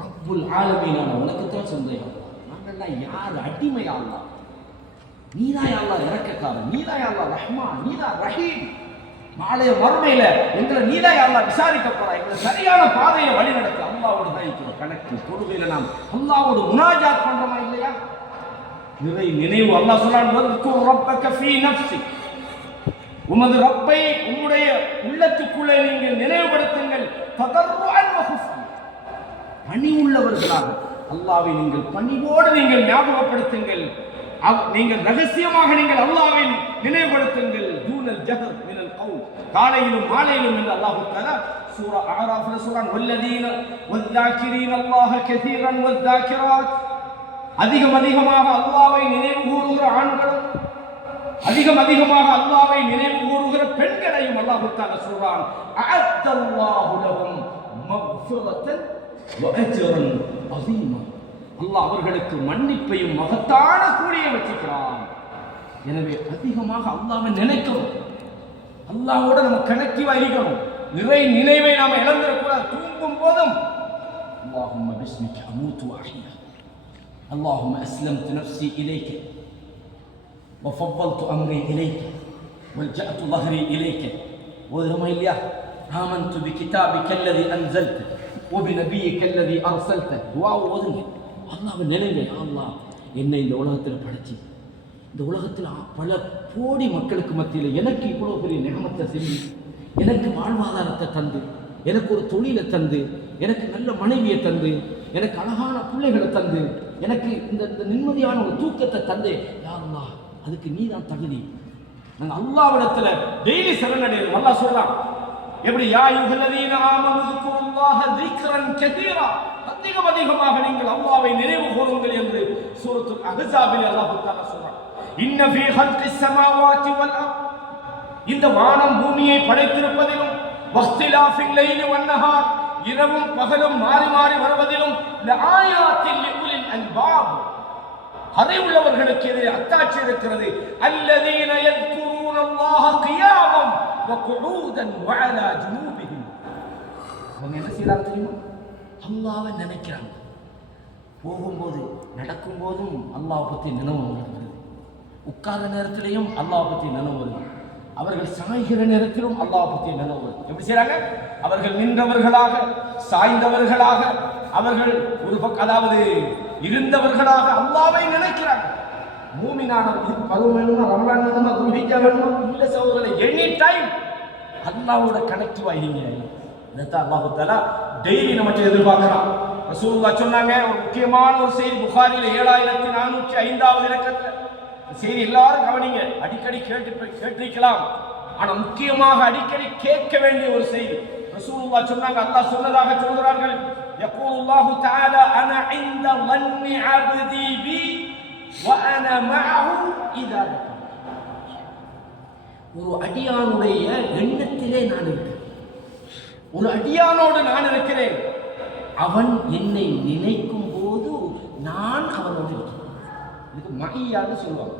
ரப்புல் ஆலமீனான உனக்கு தான் சொந்தம். நாங்கள்லாம் யார்? அடிமையா அல்லாஹ், நீதான் யா அல்லாஹ் இரக்கக்காரன், நீதான் யா அல்லாஹ் ரஹ்மான், நீதான் ரஹீம். நாளைய மறுமையில எங்களை நீதான் யா அல்லாஹ் விசாரிக்க போறா, எங்களை சரியான பாதையை வழி நடத்த அல்லாஹ்வோடு தான் இருக்கிறோம் கணக்கு. தொழுகையில நாம் அல்லாஹ்வோடு முனாஜாத் பண்றோமா இல்லையா? இறை நினைவு. அல்லாஹ் சொல்றான், வذ்குர் ரப்பக ஃபீ நஃப்ஸி, உமது ரப்பை உம்முடைய உள்ளத்துக்குள்ளே நீங்கள் நினைவுபடுத்துங்கள். ததர்ருஅன் வ குஃப்ரன், பணி உள்ளவர்களாக அல்லாஹ்வை நீங்கள் பணிவோடு நீங்கள் ஞாபகப்படுத்துங்கள். நீங்கள் ரகசியமாக நீங்கள் அல்லாஹ்வை நினைவுபடுத்துங்கள். தூனல் ஜஹர் மினல் கௌல், காலையிலும் மாலையிலும் என்று அல்லாஹ் தஆலா சூரா அஅராஃப்ல சொல்றான், வல்லதீன வذாக்கிரீன அல்லாஹ கஸீரன் வذாக்கிராத், அதிகமாக அல்லாஹ்வை நினைவு கூறுகிற ஆண்களும் அதிகமாக அல்லாஹ்வை நினைவு கூறுகிற பெண்களையும் அல்லாஹ் தஆலா சொல்றான், அஅத்தல்லாஹு லஹும் மக்ஃபிரத்தன் வ அஜ்ரன் அஸீமா, அல்லாஹ் அவர்களுக்கு மன்னிப்பையும் மகத்தான கூலியை வச்சிருக்கிறான். எனவே அதிகமாக அல்லாஹ்வை நினைக்கணும், அல்லாஹ்வோட நம்ம கனெக்டிவா இருக்கணும். இறை நினைவை நாம இழந்துடக்கூடாது. தூங்கும் போதும் அல்லாஹும்ம பிஸ்மிக அமூது வ அஹ்யா, அல்லாஹும்ம அஸ்லம்து நஃப்ஸி இலைக وفضلت أمري إليك والجأت ظهري إليك وذرما إليه آمنت بكتابك الذي أنزلته وبنبيك الذي أرسلته دعاء وذنه. அல்லாஹ்வை நினைங்க. அல்லாஹ் என்னை இந்த உலகத்தில் படைச்சி, இந்த உலகத்தில் பல கோடி மக்களுக்கு மத்தியில் எனக்கு இவ்வளோ பெரிய நிகமத்தை செஞ்சு, எனக்கு வாழ்வாதாரத்தை தந்து, எனக்கு ஒரு தொழிலை தந்து, எனக்கு நல்ல மனைவியை தந்து, எனக்கு அழகான பிள்ளைகளை தந்து, எனக்கு இந்த நிம்மதியான ஒரு தூக்கத்தை தந்து, யா அல்லாஹ் அதுக்கு நீ தான் தகுதி. நாங்கள் அல்லாஹ்விடத்தில் டெய்லி சரணடைகிறோம். அல்லாஹ் சொல்றான், எப்படி யா அய்யுஹல்லதீன ஆமனு ذ்குருல்லாஹ உஸ்குருல்லாஹ திக்ரன் கதீரா, அதிகமாக நீங்கள் அல்லாஹ்வை நினைவு கூறுங்கள் என்று சூரத்துல் அஹ்ஸாபில் அல்லாஹ் தஆலா சொல்றார். இன்ன ஃபீ ஹல்கிஸ் ஸமாவாதி வல் அர்த், இந்த வானம் பூமியை படைத்திருப்பதிலும், வக்திலாஃபில் லைலி வன் நஹார், இரவும் பகலும் மாறி மாறி வருவதிலும், லஆயாத்தின் லிஉலில் அல்பாப், அறிவுள்ளவர்களுக்கு இதில் அத்தாட்சி இருக்கிறது. அல்லதீன யذ்குரூனல்லாஹ கியாமன் வ குஊதன் வ அலா ஜுனூபிஹிம், அவங்க என்ன செய்யறாங்க தெரியுமா? அல்லாஹ்வை நினைக்கிறாங்க. போகும்போது நடக்கும்போதும் அல்லாஹ் பற்றி நினைவு வருகிறது, உட்கார்ந்த நேரத்திலையும் அல்லாஹ் பற்றி நினைவு வருது, அவர்கள் சாய்கிற நேரத்திலும் அல்லாஹ் பற்றி நினைவு வருது. எப்படி செய்யறாங்க? அவர்கள் நின்றவர்களாக, சாய்ந்தவர்களாக, அவர்கள் ஒரு பக்கம் அதாவது இருந்தவர்களாக அல்லாஹ்வை நினைக்கிறாங்க. மூமினான பருவம் வேணுமா, ரமலான் வேணுமா, துல்ஹிஜ்ஜா வேணுமா, இல்ல சகோதரர்களே, எனி டைம் அல்லாஹ்வோட கனெக்டிவ் ஆகிங்க. இதைத்தான் அல்லாஹ் தஆலா டெய்லி நமக்கு எதிர்பார்க்கிறான். ரசூலுல்லாஹ் சொன்னாங்க, ஒரு முக்கியமான ஒரு செய்தி புகாரில 7405வது இலக்கத்துல செய்தி எல்லாரும் கவனிங்க. அடிக்கடி கேட்டிருக்கலாம், ஆனா முக்கியமாக அடிக்கடி கேட்க வேண்டிய ஒரு செய்தி. ரசூலுல்லாஹ் சொன்னாங்க, அல்லாஹ் சொன்னதாக சொல்கிறார்கள், யகூலுல்லாஹு தஆலா அனா இன்த ظنி அப்தி பி வ அனா மஅஹு இதா தகர். ஒரு அடியானுடைய எண்ணத்திலே நான் இருக்கிறேன், ஒரு அடியானோடு நான் இருக்கிறேன், அவன் என்னை நினைக்கும் போது நான் அவனோடு இருக்கிறேன். இதுக்கு மஹியான்னு சொல்லுவாங்க.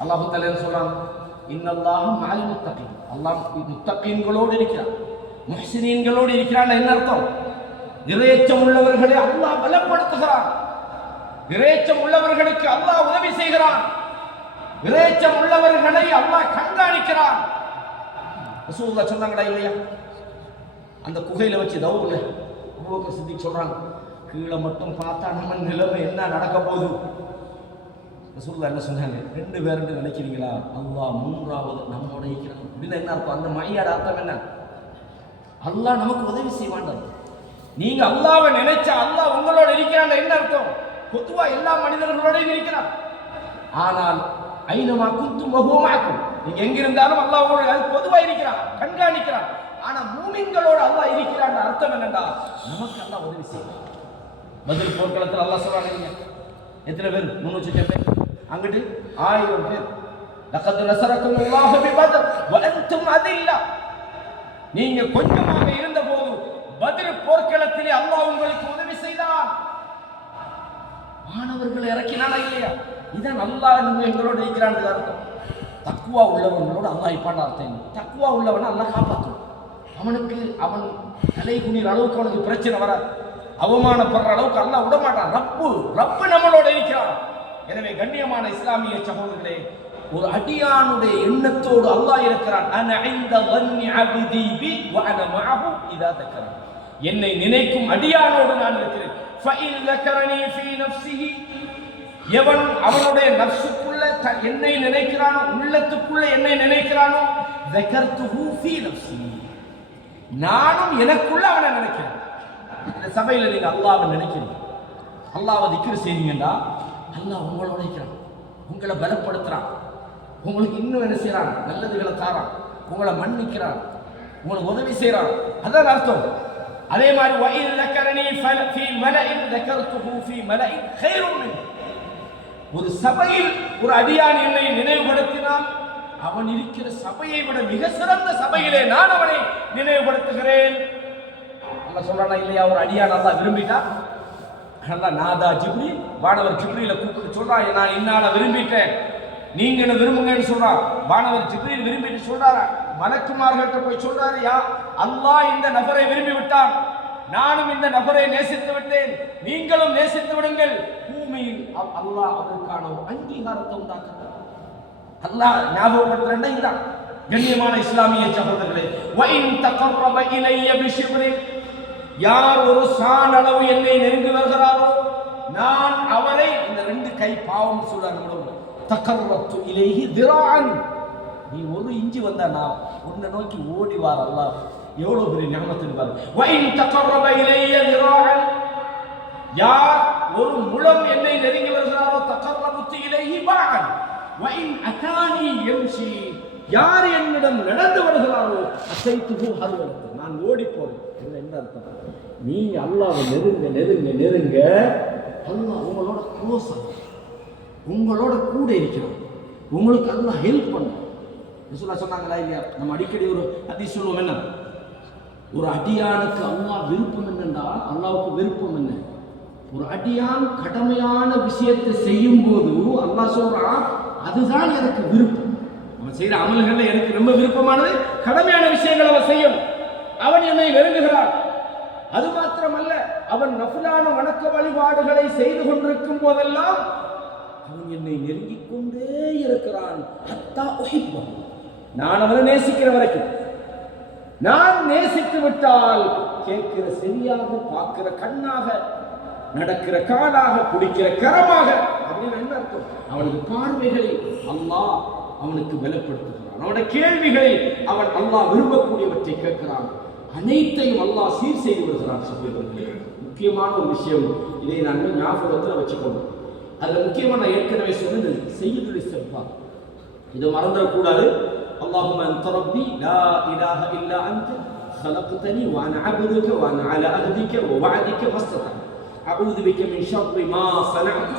அல்லாஹ் தஆலா என்ன சொல்றாங்க? இன்னல்லாஹ மஅல் முத்தகீன், அல்லாஹ் முத்தகீன்களோடு இருக்கிறான், முஹ்ஸினீன்களோடு இருக்கிறான். என்ன அர்த்தம்? இறையச்சம் உள்ளவர்களை அல்லாஹ் பலப்படுத்துகிறான், இறையச்சம் உள்ளவர்களுக்கு அல்லாஹ் உதவி செய்கிறான், இறையச்சம் உள்ளவர்களை அல்லாஹ் கண்காணிக்கிறான். ரசூலுல்லாஹ் சொன்னாங்களா இல்லையா? அந்த குகையில வச்சு தௌர்ல அபூபக்கர் சித்திக் சொல்றாங்க, கீழே மட்டும் பார்த்தா நம்ம நிலைமை என்ன நடக்க போகுது? ரசூலுல்லாஹ் என்ன சொன்னாங்க? 2 பேருன்னு நினைக்கிறீங்களா? அல்லாஹ் மூன்றாவது நம்மோட இருக்கிறான் அப்படின்னு என்ன அர்த்தம்? அந்த மையாட அர்த்தம் என்ன? அல்லாஹ் நமக்கு உதவி செய்வான். நீங்க அல்லாஹ்வை நினைச்சா அல்லாஹ் உங்களோட இருக்கிறான் என்ன அர்த்தம்? பொதுவா எல்லா மனிதர்களோடையும் இருக்கிறான். ஆனால் ஐனமா குந்தும் வஹுவ மஅக்கும், நீங்க எங்க இருந்தாலும் அல்லாஹ் உங்களோட, அது பொதுவா இருக்கிறான், கண்காணிக்கிறான். ஆனா மூமின்களோட அல்லாஹ் இருக்கிறான் அர்த்தம் என்னடா? நமக்கு அல்லாஹ் உதவி செய்வான். பத்ர் போர்க்களத்தில் அல்லாஹ் சொல்றாங்க, எத்தனை பேர்? 300 பேர். அங்கிட்டு 1000 பேர். லகத் நஸரக்குமுல்லாஹு பிபத்ர் வ அன்தும் அதில்லா, நீங்க கொஞ்சமாக இருந்த போது பத்ர் போர்க்களத்திலே அல்லாஹ் உங்களுக்கு உதவி செய்தான். மாணவர்களை இறக்கினானா இல்லையா? இதான் அல்லாஹ் எங்களோட இருக்கிறான் அர்த்தம். தக்வா உள்ளவங்களோட அல்லாஹ் இப்பாண்ட அர்த்தம். தக்வா உள்ளவனை அல்லாஹ் காப்பாற்றும். அவனுக்கு அவன் தலை குனிற அளவுக்கு அவனுக்கு பிரச்சனை வராது, அவமானப்படுற அளவுக்கு அல்லாஹ் விட மாட்டான். ரப்பு நம்மளோட இருக்கிறான். எனவே கண்ணியமான இஸ்லாமிய சகோதரர்களே, ஒரு அடியானுடைய எண்ணத்தோடு அல்லாஹ் இருக்கிறான். அன இன்த ظنி அப்தி பி வ அன மஅஹு இதா தக்கர, என்னை நினைக்கும் அடியானோடு நான் இருக்கிறேன். ஃபஇன் ذكرني في نفسه, எவன் அவனுடைய நஃப்ஸுக்குள்ள என்னை நினைக்கிறானோ, உள்ளத்துக்குள்ள என்னை நினைக்கிறானோ, ذكرته في نفسي, நானும் எனக்குள்ள அவனை நினைக்கிறேன். இந்த சபையில நீங்க அல்லாஹ்வை நினைக்கிறீங்க, அல்லாஹ்வை திக்ர் செய்றீங்கடா, அல்லாஹ் உங்களோட இருக்கிறான், உங்களை பலப்படுத்துறான், உங்களுக்கு இன்னும் என்ன செய்யறான்? நல்லதுகளை தாரான், உங்களை மன்னிக்கிறான், உங்களுக்கு உதவி செய்யறான். அதான் அர்த்தம். அதே மாதிரி وَإِنْ ذَكَرَنِي فِي مَلَئٍ ذَكَرْتُهُ فِي مَلَئٍ خَيْرٌ مِنْهُ, ஒரு சபையில் ஒரு அடியான் என்னை நினைவுபடுத்தினால் அவன் இருக்கிற சபையை விட மிக சிறந்த சபையிலே நான் அவனை நினைவுபடுத்துகிறேன். அல்லாஹ் சொல்றானா இல்லையா? ஒரு அடியான் அல்லாஹ் விரும்பிட்டா, அல்லாஹ் நாதா ஜிப்ரீல், வானவர் ஜிப்ரீலை கூப்பிட்டு சொல்றான், நான் இன்னால விரும்பிட்டேன், நீங்க என்ன விரும்புங்கன்னு சொல்றான். வானவர் ஜிப்ரீல் விரும்பிட்டு சொல்றாரா, மலக்குமார்கிட்ட போய் சொல்றாரு, யா அல்லாஹ் இந்த நபரை விரும்பி விட்டான், நானும் இந்த நபரை நேசித்து விட்டேன், நீங்களும் நேசித்து விடுங்கள். பூமியில் அல்லாஹ் அதற்கான ஒரு அங்கீகாரத்தை உண்டாக்குறான். அல்லாஹ் ஞாபகப்படுத்துறேன்னா இதுதான். கண்ணியமான இஸ்லாமிய சகோதரர்களே, وَإِنْ تَقَرَّبَ إِلَيَّ بِشِبْرٍ, யார் ஒரு சான் அளவு என்னை நெருங்கி வருகிறாரோ நான் அவரை, இந்த 2 கை பாவம் சொல்றாங்க நம்மளோட, தகர்ரத்து இலைஹி திராஅன், நீ 1 இன்ச் வந்தா நான் உன்னை நோக்கி ஓடி வார அல்லாஹ் எவ்வளவு பெரிய நியமத் இருப்பார். وَإِنْ تَقَرَّبَ إِلَيَّ ذِرَاعًا, யார் ஒரு முழம் என்னை நெருங்கி வருகிறாரோ தகர்ரத்து இலைஹி பாஅன். وَإِنْ أَتَانِي يَمْشِي, யார் என்னிடம் நடந்து வருகிறாரோ அசைத்துஹு ஹர்வலத்து, நான் ஓடி போறேன். என்ன என்ன அர்த்தம்? நீங்க அல்லாஹ்வை நெருங்க நெருங்க நெருங்க அல்லாஹ் உங்களோட க்ளோஸ் ஆகும், உங்களோட கூட இருக்கிறான், உங்களுக்கு அல்லாஹ் ஹெல்ப் பண்ணும். ரசூலுல்லாஹ் சொன்னாங்களா இல்லையா? நம்ம அடிக்கடி ஒரு ஹதீஸ் சொல்லுவோம், என்ன ஒரு அடியானுக்கு அல்லாஹ் விருப்பம் என்னென்றால் அல்லாஹ்வுக்கு விருப்பம் என்ன? ஒரு அடியான் கடமையான விஷயத்தை செய்யும் போது அல்லாஹ் சொல்றான் அதுதான் எனக்கு விருப்பம். அவன் செய்யற அமல்கள்ல எனக்கு ரொம்ப விருப்பமானது கடமையான விஷயங்கள் அவன் செய்யணும், அவன் என்னை நெருங்குகிறான். அது மாத்திரமல்ல, அவன் நஃபிலான வணக்க வழிபாடுகளை செய்து கொண்டிருக்கும் போதெல்லாம் அவன் என்னை நெருங்கிக் கொண்டே இருக்கிறான். ஹத்தா உஹிப்பஹு, நான் அவனை நேசிக்கிற வரைக்கும். நான் நேசித்து விட்டால் கேட்கிற செவியாக, பார்க்கிற கண்ணாக, நடக்கிற காலாக, குடிக்கிற கரமாக, அப்படின்னு என்ன அர்த்தம்? அவனுக்கு பார்வைகளை அல்லாஹ் அவனுக்கு பலப்படுத்துகிறான், அவனுடைய கேள்விகளை அவன் அல்லாஹ் விரும்பக்கூடியவற்றை கேட்கிறான், அனைத்தையும் அல்லாஹ் சீர் செய்து விடுகிறான். சகோதரர்களே, முக்கியமான ஒரு விஷயம், இதை நாங்கள் ஞாபகத்தில் வச்சுக்கணும். அதில் முக்கியமாக நான் ஏற்கனவே சொன்னது செய்யுதுல் இஸ்திக்ஃபார், இதை மறந்துடக்கூடாது. اللهم انت ربي لا اله الا انت خلقتني وانا عبدك وانا على عهدك ووعدك ما استطعت اعوذ بك من شر ما صنعت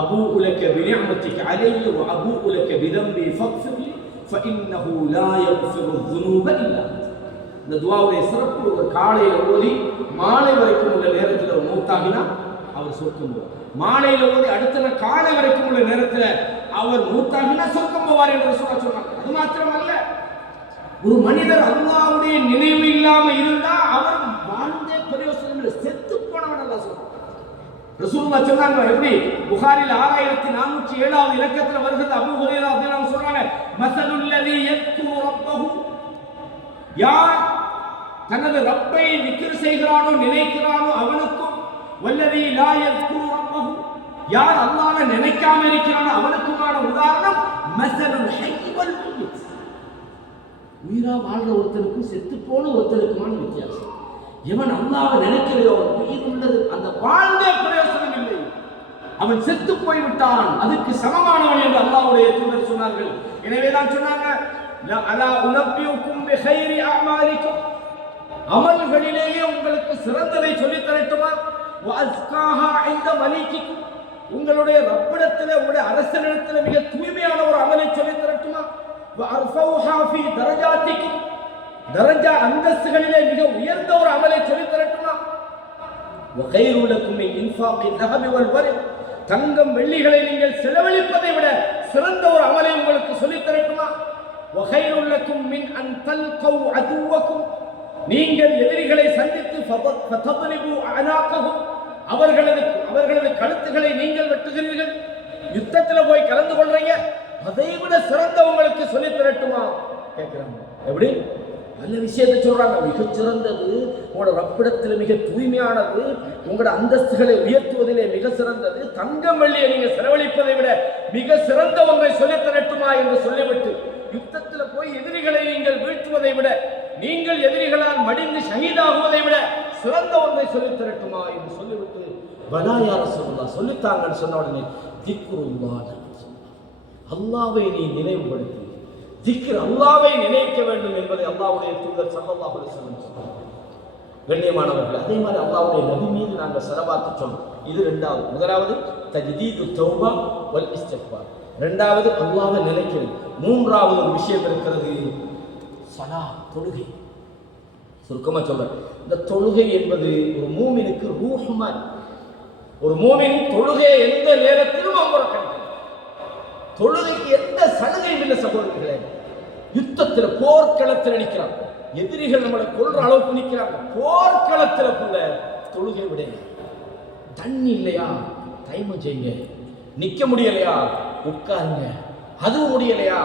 ابوء لك بنعمتك علي وابوء لك بذنبي فاغفر لي فانه لا يغفر الذنوب الا انت. இந்த துஆவுடைய சிறப்பு, ஒரு காலையில ஓதி மாலை வரைக்கும் உள்ள நேரத்தில் ஒரு மூத்தாகினா அவர் சொர்க்கம் போவார். மாலையில ஓதி அடுத்த காலை வரைக்கும் உள்ள நேரத்தில் அவர் மூத்தாகினா சொர்க்கம் போவார் என்று சொன்னாங்க. அது மாத்திரமல்ல, ஒரு மனிதர் அல்லாஹ்வுடைய நினைவு இல்லாம இருந்தா அவர் வாழ்ந்தே பிரயோசனம் இல்லை, செத்து போனவன் அல்லாஹ் சொல்றான். ரசூலுல்லாஹ் சொன்னாங்க, எப்படி புகாரில் 6407வது இலக்கத்துல வருகிறது. அபூ ஹுரைரா ரலியல்லாஹு அன்ஹு சொல்றாங்க, மஸலுல் லதீ யத்குரு ரப்பஹு, யார் தனது ரப்பை திக்ர் செய்கிறானோ நினைக்கிறானோ அவனுக்கும், வல்லதீ லா யத்குரு ரப்பஹு, யார் அல்லாஹ்வை நினைக்காம இருக்கிறானோ அவனுக்குமான உதாரணம் மஸலுல் ஹய்ய் வல் மய்யித், உயிரா வாழ்ற ஒருத்தருக்கும் செத்து போன ஒருத்தருக்குமான வித்தியாசம். எவன் அல்லாஹ்வை நினைக்கிறதோ அவன் உயிர் உள்ளது, அந்த வாழ்ந்தே பிரயோசனம் இல்லை, அவன் செத்து போய்விட்டான், அதுக்கு சமமானவன் என்று அல்லாஹ்வுடைய தூதர் சொன்னார்கள். எனவே தான் சொன்னாங்க, அலா உனப்பியுக்கும் பிகைரி அமாலிக்கும், அமல்களிலேயே உங்களுக்கு சிறந்ததை சொல்லித் தரட்டுமா, வஅஸ்காஹா இன்த மலீகிக்கும், உங்களுடைய ரப்பிடத்தில் உங்களுடைய அரசனிடத்தில் மிக தூய்மையான ஒரு அமலை சொல்லித் தரட்டுமா, வஅர்ஃபௌஹா ஃபீ தரஜாத்திக்கும், தரஜா அந்தஸ்துகளிலே மிக உயர்ந்த ஒரு அமலை சொல்லித் தரட்டுமா, வகைரு லக்கும் மின் இன்ஃபாகி ذهب والورق, தங்கம் வெள்ளிகளை நீங்கள் செலவழிப்பதை விட சிறந்த ஒரு அமலை உங்களுக்கு சொல்லித் தரட்டுமா, வகைரு லக்கும் மின் அன் தல்கௌ அதுவக்கும், நீங்கள் எதிரிகளை சந்தித்து ஃபதத்ரிபு அனாகஹும், அவர்களது கழுத்துகளை நீங்கள் வெட்டுகிறீர்கள், யுத்தத்தில் போய் கலந்து கொள்றீங்க, அதை விட சிறந்த உங்களுக்கு சொல்லித் தரட்டுமா கேட்கிறாங்க. எப்படி நல்ல விஷயத்தை சொல்றாங்க, மிகச் சிறந்தது, உங்களோட ரப்பிடத்தில் மிக தூய்மையானது, உங்களோட அந்தஸ்துகளை உயர்த்துவதிலே மிக சிறந்தது, தங்கம் வெள்ளியை நீங்க செலவழிப்பதை விட மிக சிறந்த ஒன்றை சொல்லித் தரட்டுமா என்று சொல்லிவிட்டு, யுத்தத்தில் போய் எதிரிகளை நீங்கள் வீழ்த்துவதை விட, நீங்கள் எதிரிகளால் மடிந்து ஷஹீதாகுவதை விட சிறந்த ஒன்றை சொல்லித் தரட்டுமா என்று சொல்லிவிட்டு, பலா யா ரசூலுல்லாஹ் சொல்லித்தாங்கன்னு சொன்ன உடனே, திக்ருல்லாஹ், அல்லாஹ்வை நீ நினைவுபடுத்தி, திக்ர் அல்லாஹ்வை நினைக்க வேண்டும் என்பதை அல்லாஹ்வுடைய தூதர் ஸல்லல்லாஹு அலைஹி வஸல்லம் சொன்னார். கண்ணியமானவர்கள், அதே மாதிரி அல்லாஹ்வுடைய நபி மீது நாங்கள் ஸலவாத் சொன்னோம். இது இரண்டாவது. முதலாவது தஜ்தீது தௌபா வல் இஸ்திக்ஃபார், இரண்டாவது அல்லாஹ்வை நினைக்கிறது. மூன்றாவது ஒரு விஷயம் இருக்கிறது, ஸலா, தொழுகை. சுருக்கமா சொல்றேன், இந்த தொழுகை என்பது ஒரு மூமினுக்கு ரூஹ் மாதிரி. ஒரு மூமின் தொழுகை எந்த நேரத்திலும் அவங்க கிடைக்கும். தொழுகைக்கு எந்த சலுகையும் இல்லை சகோதரர்களே. யுத்தத்தில் போர்க்களத்தில் நிற்கிறான், எதிரிகள் நம்மளை கொல்ற அளவுக்கு நிற்கிறாங்க, போர்க்களத்தில் கூட தொழுகை விட. தண்ணி இல்லையா, டைம் செய்யுங்க. நிக்க முடியலையா, உட்காருங்க. அதுவும் முடியலையா,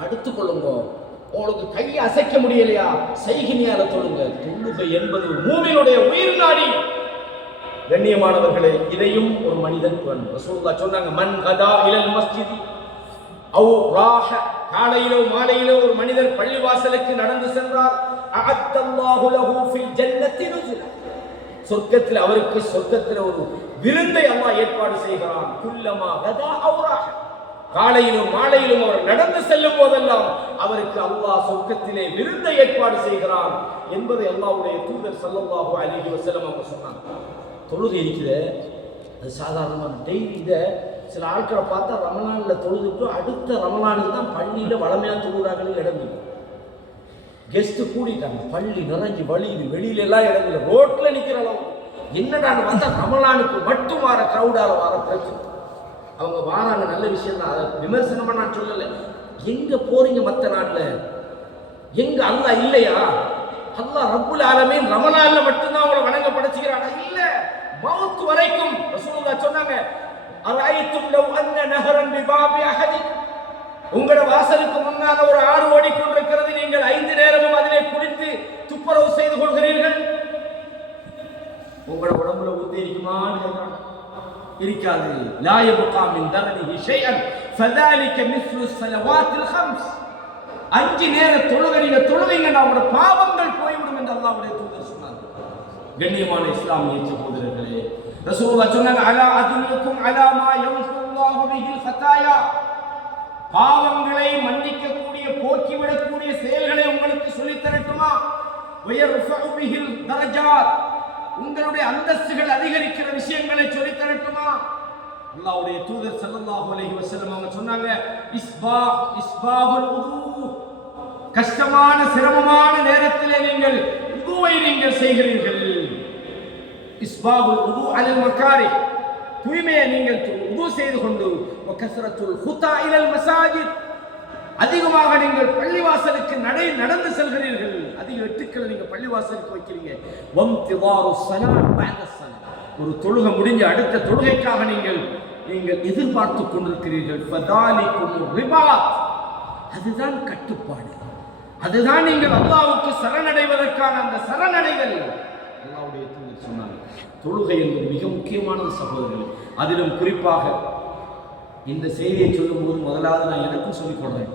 படுத்துக் கொள்ளுங்க. உங்களுக்கு கையை அசைக்க முடியலையா, செய்கினியால தொழுங்க. தொழுகை என்பது மூமினுடைய உயிர் நாடி. கண்ணியமானவர்களே, இதையும் ஒரு மனிதன் ரசூலுல்லாஹ் சொன்னாங்க, மன் கதா இலல் மஸ்ஜிதி அவ் ராஹ, காலையிலோ மாலையிலோ ஒரு மனிதர் பள்ளிவாசலுக்கு நடந்து சென்றார், அஅத்தல்லாஹு லஹு ஃபில் ஜன்னத்தி நுஸுலா, சொர்க்கத்தில் அவருக்கு சொர்க்கத்தில் ஒரு விருந்தை அல்லாஹ் ஏற்பாடு செய்கிறான். குல்லமா கதா அவ் ராஹ, காலையிலும் மாலையிலும் அவர் நடந்து செல்லும் போதெல்லாம் அவருக்கு அல்லாஹ் சொர்க்கத்திலே விருந்தை ஏற்பாடு செய்கிறான் என்பதை அல்லாஹ்வுடைய தூதர் ஸல்லல்லாஹு அலைஹி வஸல்லம் அவங்க சொன்னாங்க. தொழுகை இருக்குது, அது சாதாரணமான டெய்லி. இதை சில ஆட்களை பார்த்தா ரமலானில் தொழுதுட்டு அடுத்த ரமலானுக்கு தான் பள்ளியில் வளமையாக தொழுகிறாங்களே இடம் இல்லை. கெஸ்ட்டு கூடிட்டாங்க, பள்ளி நிறைஞ்சி வழியுது, வெளியில எல்லாம் இடம் இல்லை, ரோட்டில் நிற்கிற அளவு. என்னடான்னு பார்த்தா ரமலானுக்கு மட்டும் வர க்ரௌடால் வர பிரச்சனை. அவங்க வாராங்க, நல்ல விஷயம் தான், அதை விமர்சனமா நான் சொல்லலை. எங்க போறீங்க மற்ற நாட்டில்? எங்க அல்லாஹ் இல்லையா? அல்லாஹ் ரப்புல் ஆலமீன் ரமலான்ல மட்டும்தான் அவங்களை வணங்க படைச்சுக்கிறாங்க. இல்ல, மவுத் வரைக்கும் ரசூலுல்லாஹ் சொன்னாங்க, அரைத்தும் லவ் அன்ன நஹரன் பிபாபி அஹதிக், உங்களோட வாசலுக்கு முன்னால ஒரு ஆறு ஓடிக்கொண்டிருக்கிறது, நீங்கள் 5 நேரமும் அதிலே குளித்து துப்புரவு செய்து கொள்கிறீர்கள், உங்களோட உடம்புல ஊத்தி இருக்குமான்னு கேட்கிறாங்க. இருக்காது. லா யப்கா மின் தரனிஹி ஷைஅன் ஃபذلك مثل الصلوات الخمس. 5 நேர தொழுகை நீங்க தொழுவீங்கன்னா உங்களோட பாவங்கள் போய்விடும் என்று அல்லாஹ்வுடைய தூதர் சொன்னாங்க. கண்ணியமான இஸ்லாமிய சகோதரர்களே, ரசூலுல்லாஹ் சொன்னாங்க, அலா அதுல்லுக்கும் அலா மா யம்ஹுல்லாஹு பிஹில் ஃபதாயா, பாவங்களை மன்னிக்கக்கூடிய போக்கிவிடக்கூடிய செயல்களை உங்களுக்கு சொல்லித் தரட்டுமா? வயர்ஃபஉ பிஹில் தரஜாத், உங்களுடைய அந்தஸ்துகள் அதிகரிக்கிற விஷயங்களை சொல்லித் தரட்டுமா? அல்லாஹ்வுடைய தூதர் ஸல்லல்லாஹு அலைஹி வஸல்லம் அவங்க சொன்னாங்க, இஸ்பாஹுல் வுது, கஷ்டமான சிரமமான நேரத்திலே நீங்கள் வுதுவை நீங்கள் செய்கிறீர்கள். இஸ்பாஹுல் வுது அலல் மக்காரி, தூய்மையை நீங்கள் வுது செய்து கொண்டு, வகஸ்ரத்துல் ஹுதா இலல் மசாஜித், அதிகமாக நீங்கள் பள்ளிவாசலுக்கு நடந்து செல்கிறீர்கள், அதிக எட்டுக்களை நீங்க பள்ளிவாசலுக்கு வைக்கிறீங்க. வம்திதாரு ஸலாத் பஅத ஸலாத், ஒரு தொழுகை முடிஞ்ச அடுத்த தொழுகைக்காக நீங்கள் எதிர்பார்த்து கொண்டிருக்கிறீர்கள். ஃபதாலிக்கும் ரிபாத், அதுதான் கட்டுப்பாடு, அதுதான் நீங்கள் அல்லாஹ்வுக்கு சரணடைவதற்கான அந்த சரணடைதல். அல்லாஹ்வுடைய தூதர் சொன்னாங்க, தொழுகை என்பது மிக முக்கியமானது சகோதரர்களே. அதிலும் குறிப்பாக இந்த செய்தியை சொல்லும்போது முதலாவது நான் எனக்கும் சொல்லிக் கொள்றேன்,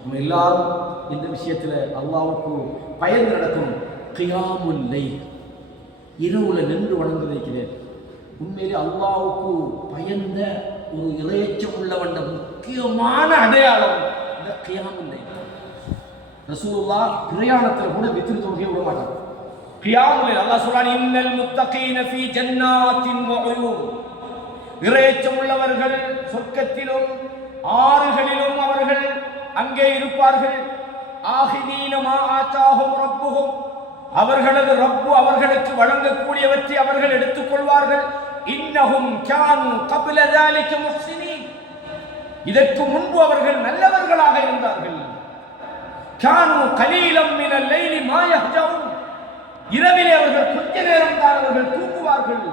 நம்ம எல்லாரும் இந்த விஷயத்தில் அல்லாஹ்வுக்கு பயந்து நடக்கணும். கியாமுல் லைல், இரவுல நின்று வணங்கி வைக்கிறேன். உண்மையிலே அல்லாஹ்வுக்கு பயந்த ஒரு இறையச்சம் உள்ளவன் முக்கியமான அடையாளம் இந்த கியாமுல் லைல். ரசூலுல்லாஹ் பிரயாணத்தில் கூட வித்ர் தொழுகையை விட மாட்டாங்க. கியாமுல் லைல் அல்லாஹ் சொல்றான், இன்னல் முத்தகீன ஃபீ ஜன்னாத்தின் வ உயூன், இறையச்சம் உள்ளவர்கள் சொர்க்கத்திலும் ஆறுகளிலும் அவர்கள் அங்கே இருப்பார்கள். ஆஹிதீனமா ஆத்தாஹும் ரப்புஹும், அவர்களது ரப்பு அவர்களுக்கு வழங்கக்கூடியவற்றை அவர்கள் எடுத்துக் கொள்வார்கள். இன்னஹும் கானு கப்ல ذلك முஹ்சினீன், இதற்கு முன்பு அவர்கள் நல்லவர்களாக இருந்தார்கள். கானு கலீலம் மினல் லைலி மா யஹ்ஜூன், இரவிலே அவர்கள் கொஞ்ச நேரம் தான் அவர்கள் தூங்குவார்கள்.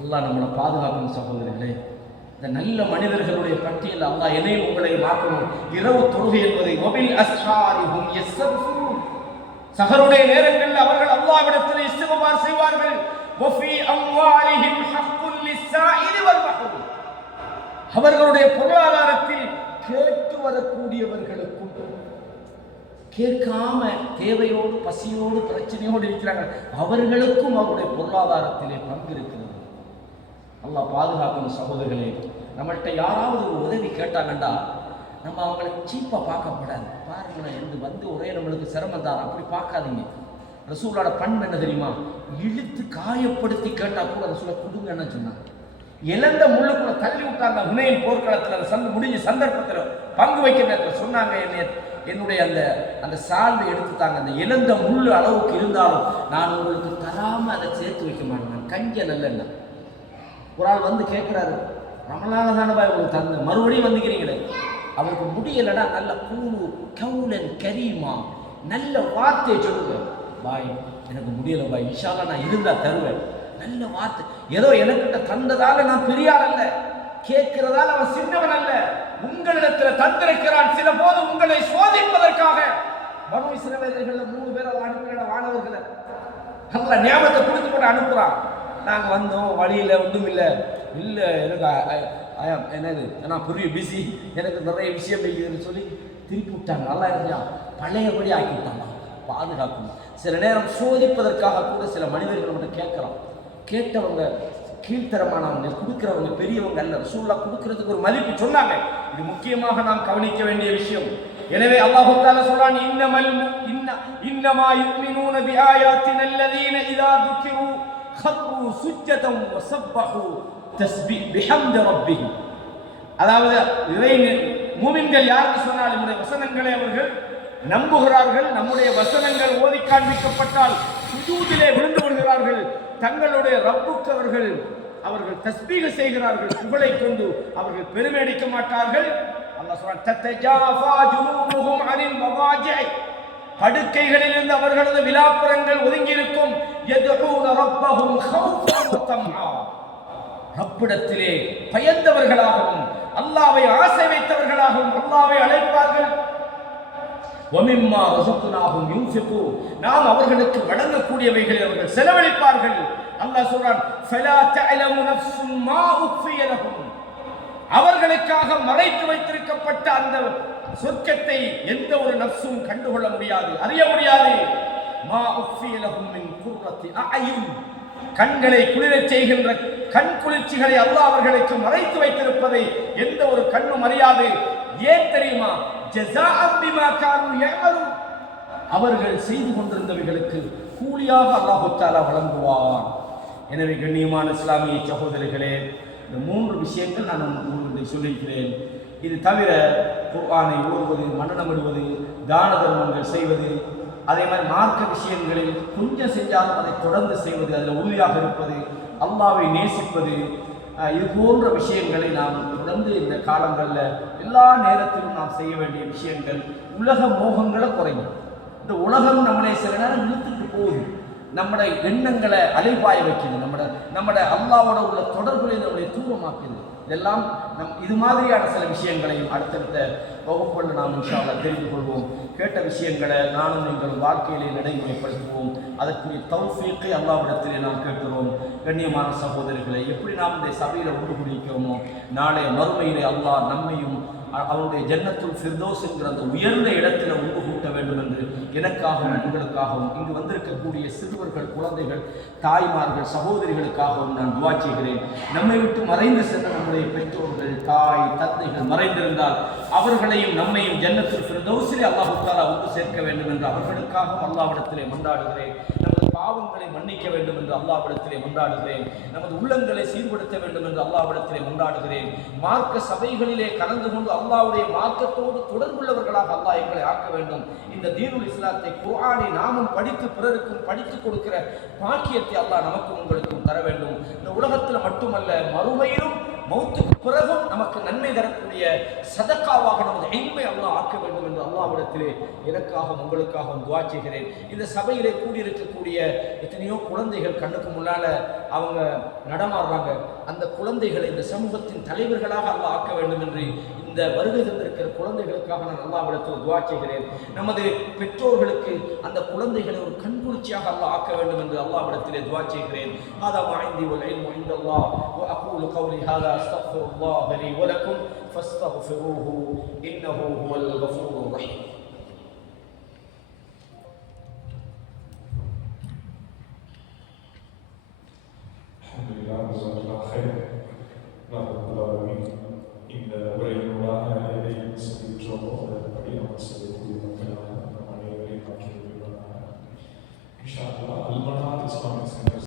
அல்லாஹ் நம்மளை பாதுகாக்கணும் சகோதரர்களே. இந்த நல்ல மனிதர்களுடைய பட்டியல் அல்லாஹ் என்னையும் உங்களை மாற்றணும். இரவு தொழுகை என்பதை வபில் அஸ்ஹாரிஹும் யஸ்தக்ஃபிரூன், சஹருடைய நேரங்களில் அவர்கள் அல்லாஹ்விடத்தில் இஸ்திக்பார் செய்வார்கள். வஃபி அம்வாலிஹிம் ஹக்குல் லிஸ்ஸாயிலி வல் மஹ்ரூம், அவர்களுடைய பொருளாதாரத்தில் கேட்டு வரக்கூடியவர்களுக்கும், கேட்காம தேவையோடு பசியோடு பிரச்சனையோடு இருக்கிறாங்க, அவர்களுக்கும் அவருடைய பொருளாதாரத்திலே பங்கு இருக்கிறது. அல்லாஹ் பாதுகாக்கணும் சகோதரர்களே. நம்மள்கிட்ட யாராவது ஒரு உதவி கேட்டாங்கண்டா நம்ம அவங்களை சீப்பாக பார்க்கப்படாது. பாருங்களேன், என்று வந்து ஒரே நம்மளுக்கு சிரமம் தான், அப்படி பார்க்காதீங்க. ரசூலோட பண்பு என்ன தெரியுமா? இழுத்து காயப்படுத்தி கேட்டால் கூட ரசூலை கொடுங்கன்னு சொன்னாங்க. இழந்த முள்ளுக்குள்ள தள்ளி விட்டாங்க. ஹுனைன் போர்க்களத்தில் அந்த முடிஞ்ச சந்தர்ப்பத்தில் பங்கு வைக்கிற நேரத்தில் சொன்னாங்க, என்னுடைய அந்த சால்வை எடுத்துட்டாங்க. அந்த இழந்த முள் அளவுக்கு இருந்தாலும் நான் உங்களுக்கு தராமல் அதை சேர்த்து வைக்க மாட்டேன், நான் கஞ்ச நல்லெண்ணா. ஒரு ஆள் வந்து கேட்குறாரு, ரமலான தானே பாய் உங்களுக்கு தந்த, மறுபடியும் வந்துக்கிறீங்களே. அவருக்கு முடியலைன்னா நல்ல கூழு கவுலன் கரீமா, நல்ல வார்த்தையை சொல்லுங்க. பாய் எனக்கு முடியலை பாய், இன்ஷா அல்லாஹ் நான் இருந்தால் தருவேன். நல்ல வார்த்தை, ஏதோ எனக்கிட்ட தந்ததால நான் பெரிய ஆள் அல்ல, கேட்கிறதால அவன் சின்னவன் அல்ல, உங்களிடத்தில் தந்திருக்கிறான். சில போது உங்களை சோதிப்பதற்காக பனு இஸ்ரவேலர்கள்ல 3 பேரை அனுப்புகிற மாணவர்களை நல்ல ஞாபகத்தை கொடுத்து போட்டு அனுப்புறான். நாங்கள் வந்தோம், வழியில் ஒன்றும் இல்லை, எனக்கு என்னது நான் பெரிய பிஸி, எனக்கு நிறைய விஷயம் இருக்குதுன்னு சொல்லி திருப்பி விட்டாங்க. நல்லா இருந்தா பழையபடி ஆக்கி விட்டாங்க. பாதுகாக்கணும். சில நேரம் சோதிப்பதற்காக கூட சில மனிதர்கள் மட்டும் கேட்கலாம். கேட்டவங்க கீழ்த்தரமானவங்க, கொடுக்கிறவங்க பெரியவங்க அல்ல. ரசூலுல்லாஹ் கொடுக்கிறதுக்கு ஒரு மதிப்பு சொன்னாங்க. இது முக்கியமாக நாம் கவனிக்க வேண்டிய விஷயம். எனவே அல்லாஹ் தஆலா சொல்றான், இன்னமா யுமினூன பிஆயாத்தினா அல்லதீன இதா துக்கிரு خروا سجدا وسبحوا تسبيح بحمد ربهم. அதாவது மூமின்கள் யாருக்கு சொன்னால் நம்முடைய வசனங்களை அவர்கள் நம்புகிறார்கள், நம்முடைய வசனங்கள் ஓதி காண்பிக்கப்பட்டால் சுஜூதிலே விழுந்து விடுகிறார்கள், தங்களுடைய ரப்புக்கு அவர்கள் தஸ்பீக செய்கிறார்கள், புகழை கொண்டு அவர்கள் பெருமை அடிக்க மாட்டார்கள். அல்லாஹ் சொல்றான், தத்தஜாஃபா ஜுனூபுஹும் அனில் மவாஜிஇ, படுக்கைகளிலிருந்து அவர்களது விலாப்புறங்கள் ஒதுங்கி இருக்கும். யதுஊன ரப்பஹும் ஹௌஃபன் வ தம்ஆ, ரப்பிடத்திலே பயந்தவர்களாகவும் அல்லாஹ்வை ஆசை வைத்தவர்களாகவும் அல்லாஹ்வை அழைப்பார்கள். வமிம்மா ரஸக்னாஹும் யுன்ஃபிகூன், நாம் அவர்களுக்கு வழங்கக்கூடியவைகளை அவர்கள் செலவழிப்பார்கள். அல்லாஹ் சொல்றான், ஃபலா தஅலமு நஃப்ஸும் மா உக்ஃபிய லஹும், அவர்களுக்காக மறைத்து வைத்திருக்கப்பட்ட அந்த சொர்க்கத்தை எந்த ஒரு நஃப்ஸும் கண்டுகொள்ள முடியாது, அறிய முடியாது. மா உக்ஃபிய லஹும் மின் குர்ரத்தி அஅயுன், கண்களை குளிரச் செய்கின்ற கண் குளிர்ச்சிகளை அல்லாஹ் அவர்களுக்கு மறைத்து வைத்திருப்பதை எந்த ஒரு கண்ணும் அறியாது. ஏன் தெரியுமா? ஜஸாஅன் பிமா கானூ யஅமலூன், அவர்கள் செய்து கொண்டிருந்தவைகளுக்கு கூலியாக அல்லாஹ் தஆலா வழங்குவார். எனவே கண்ணியமான இஸ்லாமிய சகோதரர்களே, இந்த 3 விஷயங்கள் நான் உங்களுக்கு சொல்லியிருக்கிறேன். இது தவிர குர்ஆனை ஓதுவது, மனனமிடுவது, தான தர்மங்கள் செய்வது, அதே மாதிரி மார்க்க விஷயங்களில் கொஞ்சம் செஞ்சாலும் அதை தொடர்ந்து செய்வது, அதில் உறுதியாக இருப்பது, அல்லாஹ்வை நேசிப்பது, இது போன்ற விஷயங்களை நாம் தொடர்ந்து இந்த காலங்களில் எல்லா நேரத்திலும் நாம் செய்ய வேண்டிய விஷயங்கள். உலக மோகங்களை குறையும். இந்த உலகம் நம்மளை சில நேரம் இழுத்துட்டு போகுது, நம்முடைய எண்ணங்களை அலைபாய வைக்குது, நம்முடைய அல்லாஹ்வோட உள்ள தொடர்புகளை நம்முடைய தூரமாக்குது. இதெல்லாம் இது மாதிரியான சில விஷயங்களையும் அடுத்தடுத்த வகுப்புகளில் நாம் இன்ஷா அல்லாஹ் தெரிந்து கொள்வோம். கேட்ட விஷயங்களை நானும் நீங்களும் வாழ்க்கையிலே நடைமுறைப்படுத்துவோம். அதற்குரிய தௌஃபீக்கை அல்லாஹ்விடத்திலே நாம் கேட்கிறோம். கண்ணியமான சகோதரர்களை, எப்படி நாம் இந்த சபையில் ஒன்று கூடியிருக்கிறோமோ, நாளை மறுமையிலே அல்லாஹ் நம்மையும் அவருடைய ஜன்னத்துல் ஃபிர்தௌஸ் என்கிற அந்த உயர்ந்த இடத்துல ஒன்று கூட்ட வேண்டும் என்று எனக்காகவும் உங்களுக்காகவும் இங்கு வந்திருக்கக்கூடிய சிறுவர்கள், குழந்தைகள், தாய்மார்கள், சகோதரிகளுக்காகவும் நான் துஆ செய்கிறேன். நம்மை விட்டு மறைந்து சென்ற நம்முடைய பெற்றோர்கள், தாய் தந்தைகள் மறைந்திருந்தால் அவர்களையும் நம்மையும் ஜன்னத்துல் ஃபிர்தௌஸிலே அல்லாஹ் தஆலா ஒன்று சேர்க்க வேண்டும் என்று அவர்களுக்காகவும் அல்லாஹ்விடத்திலே மன்றாடுகிறேன். நமது பாவங்களை மன்னிக்க வேண்டும் என்று அல்லாஹ்விடத்திலே மன்றாடுகிறேன். நமது உள்ளங்களை சீர்படுத்த வேண்டும் என்று அல்லாஹ்விடத்திலே மன்றாடுகிறேன். மார்க்க சபைகளிலே கலந்து கொண்டு அல்லாஹ்வுடைய மார்க்கத்தோடு தொடர்புள்ளவர்களாக அல்லாஹ் எங்களை ஆக்க வேண்டும். இந்த தீனுல் இஸ்லாத்தை, குர்ஆனை நாமும் படித்து பிறருக்கும் படித்துக் கொடுக்கிற பாக்கியத்தை அல்லாஹ் நமக்கும் உங்களுக்கும் தர வேண்டும். இந்த உலகத்தில் மட்டுமல்ல, மறுமையிலும் மௌத்துக்கு பிறகும் நமக்கு நன்மை தரக்கூடிய சதக்காவாக நமது இல்மை அல்லாஹ் ஆக்க வேண்டும் என்று அல்லாஹ்விடத்திலே எனக்காகவும் உங்களுக்காகவும் துஆ செய்கிறேன். இந்த சபையிலே கூடியிருக்கக்கூடிய எத்தனையோ குழந்தைகள் கண்ணுக்கு முன்னால அவங்க நடமாடுறாங்க. அந்த குழந்தைகளை இந்த சமூகத்தின் தலைவர்களாக அல்லாஹ் ஆக்க வேண்டும் என்று இந்த வருகை தந்திருக்கிற குழந்தைகளுக்காக நான் அல்லாஹ்விடத்தில் துஆ செய்கிறேன். நமது பெற்றோர்களுக்கு அந்த குழந்தைகளை ஒரு கண்குளிர்ச்சியாக அல்லாஹ் ஆக்க வேண்டும் என்று அல்லாஹ்விடத்திலே துஆ செய்கிறேன். ஹாதா மா இன்தி வல் இல்மு இன்தல்லாஹ் வ அகூலு கௌலி ஹாதா அஸ்தக்ஃபிருல்லாஹ லி வ லக்கும் ஃபஸ்தக்ஃபிரூஹு இன்னஹு ஹுவல் கஃபூருர் ரஹீம். அல்ஹம்துலில்லாஹ், ஜஸாக்கல்லாஹு கைரன்.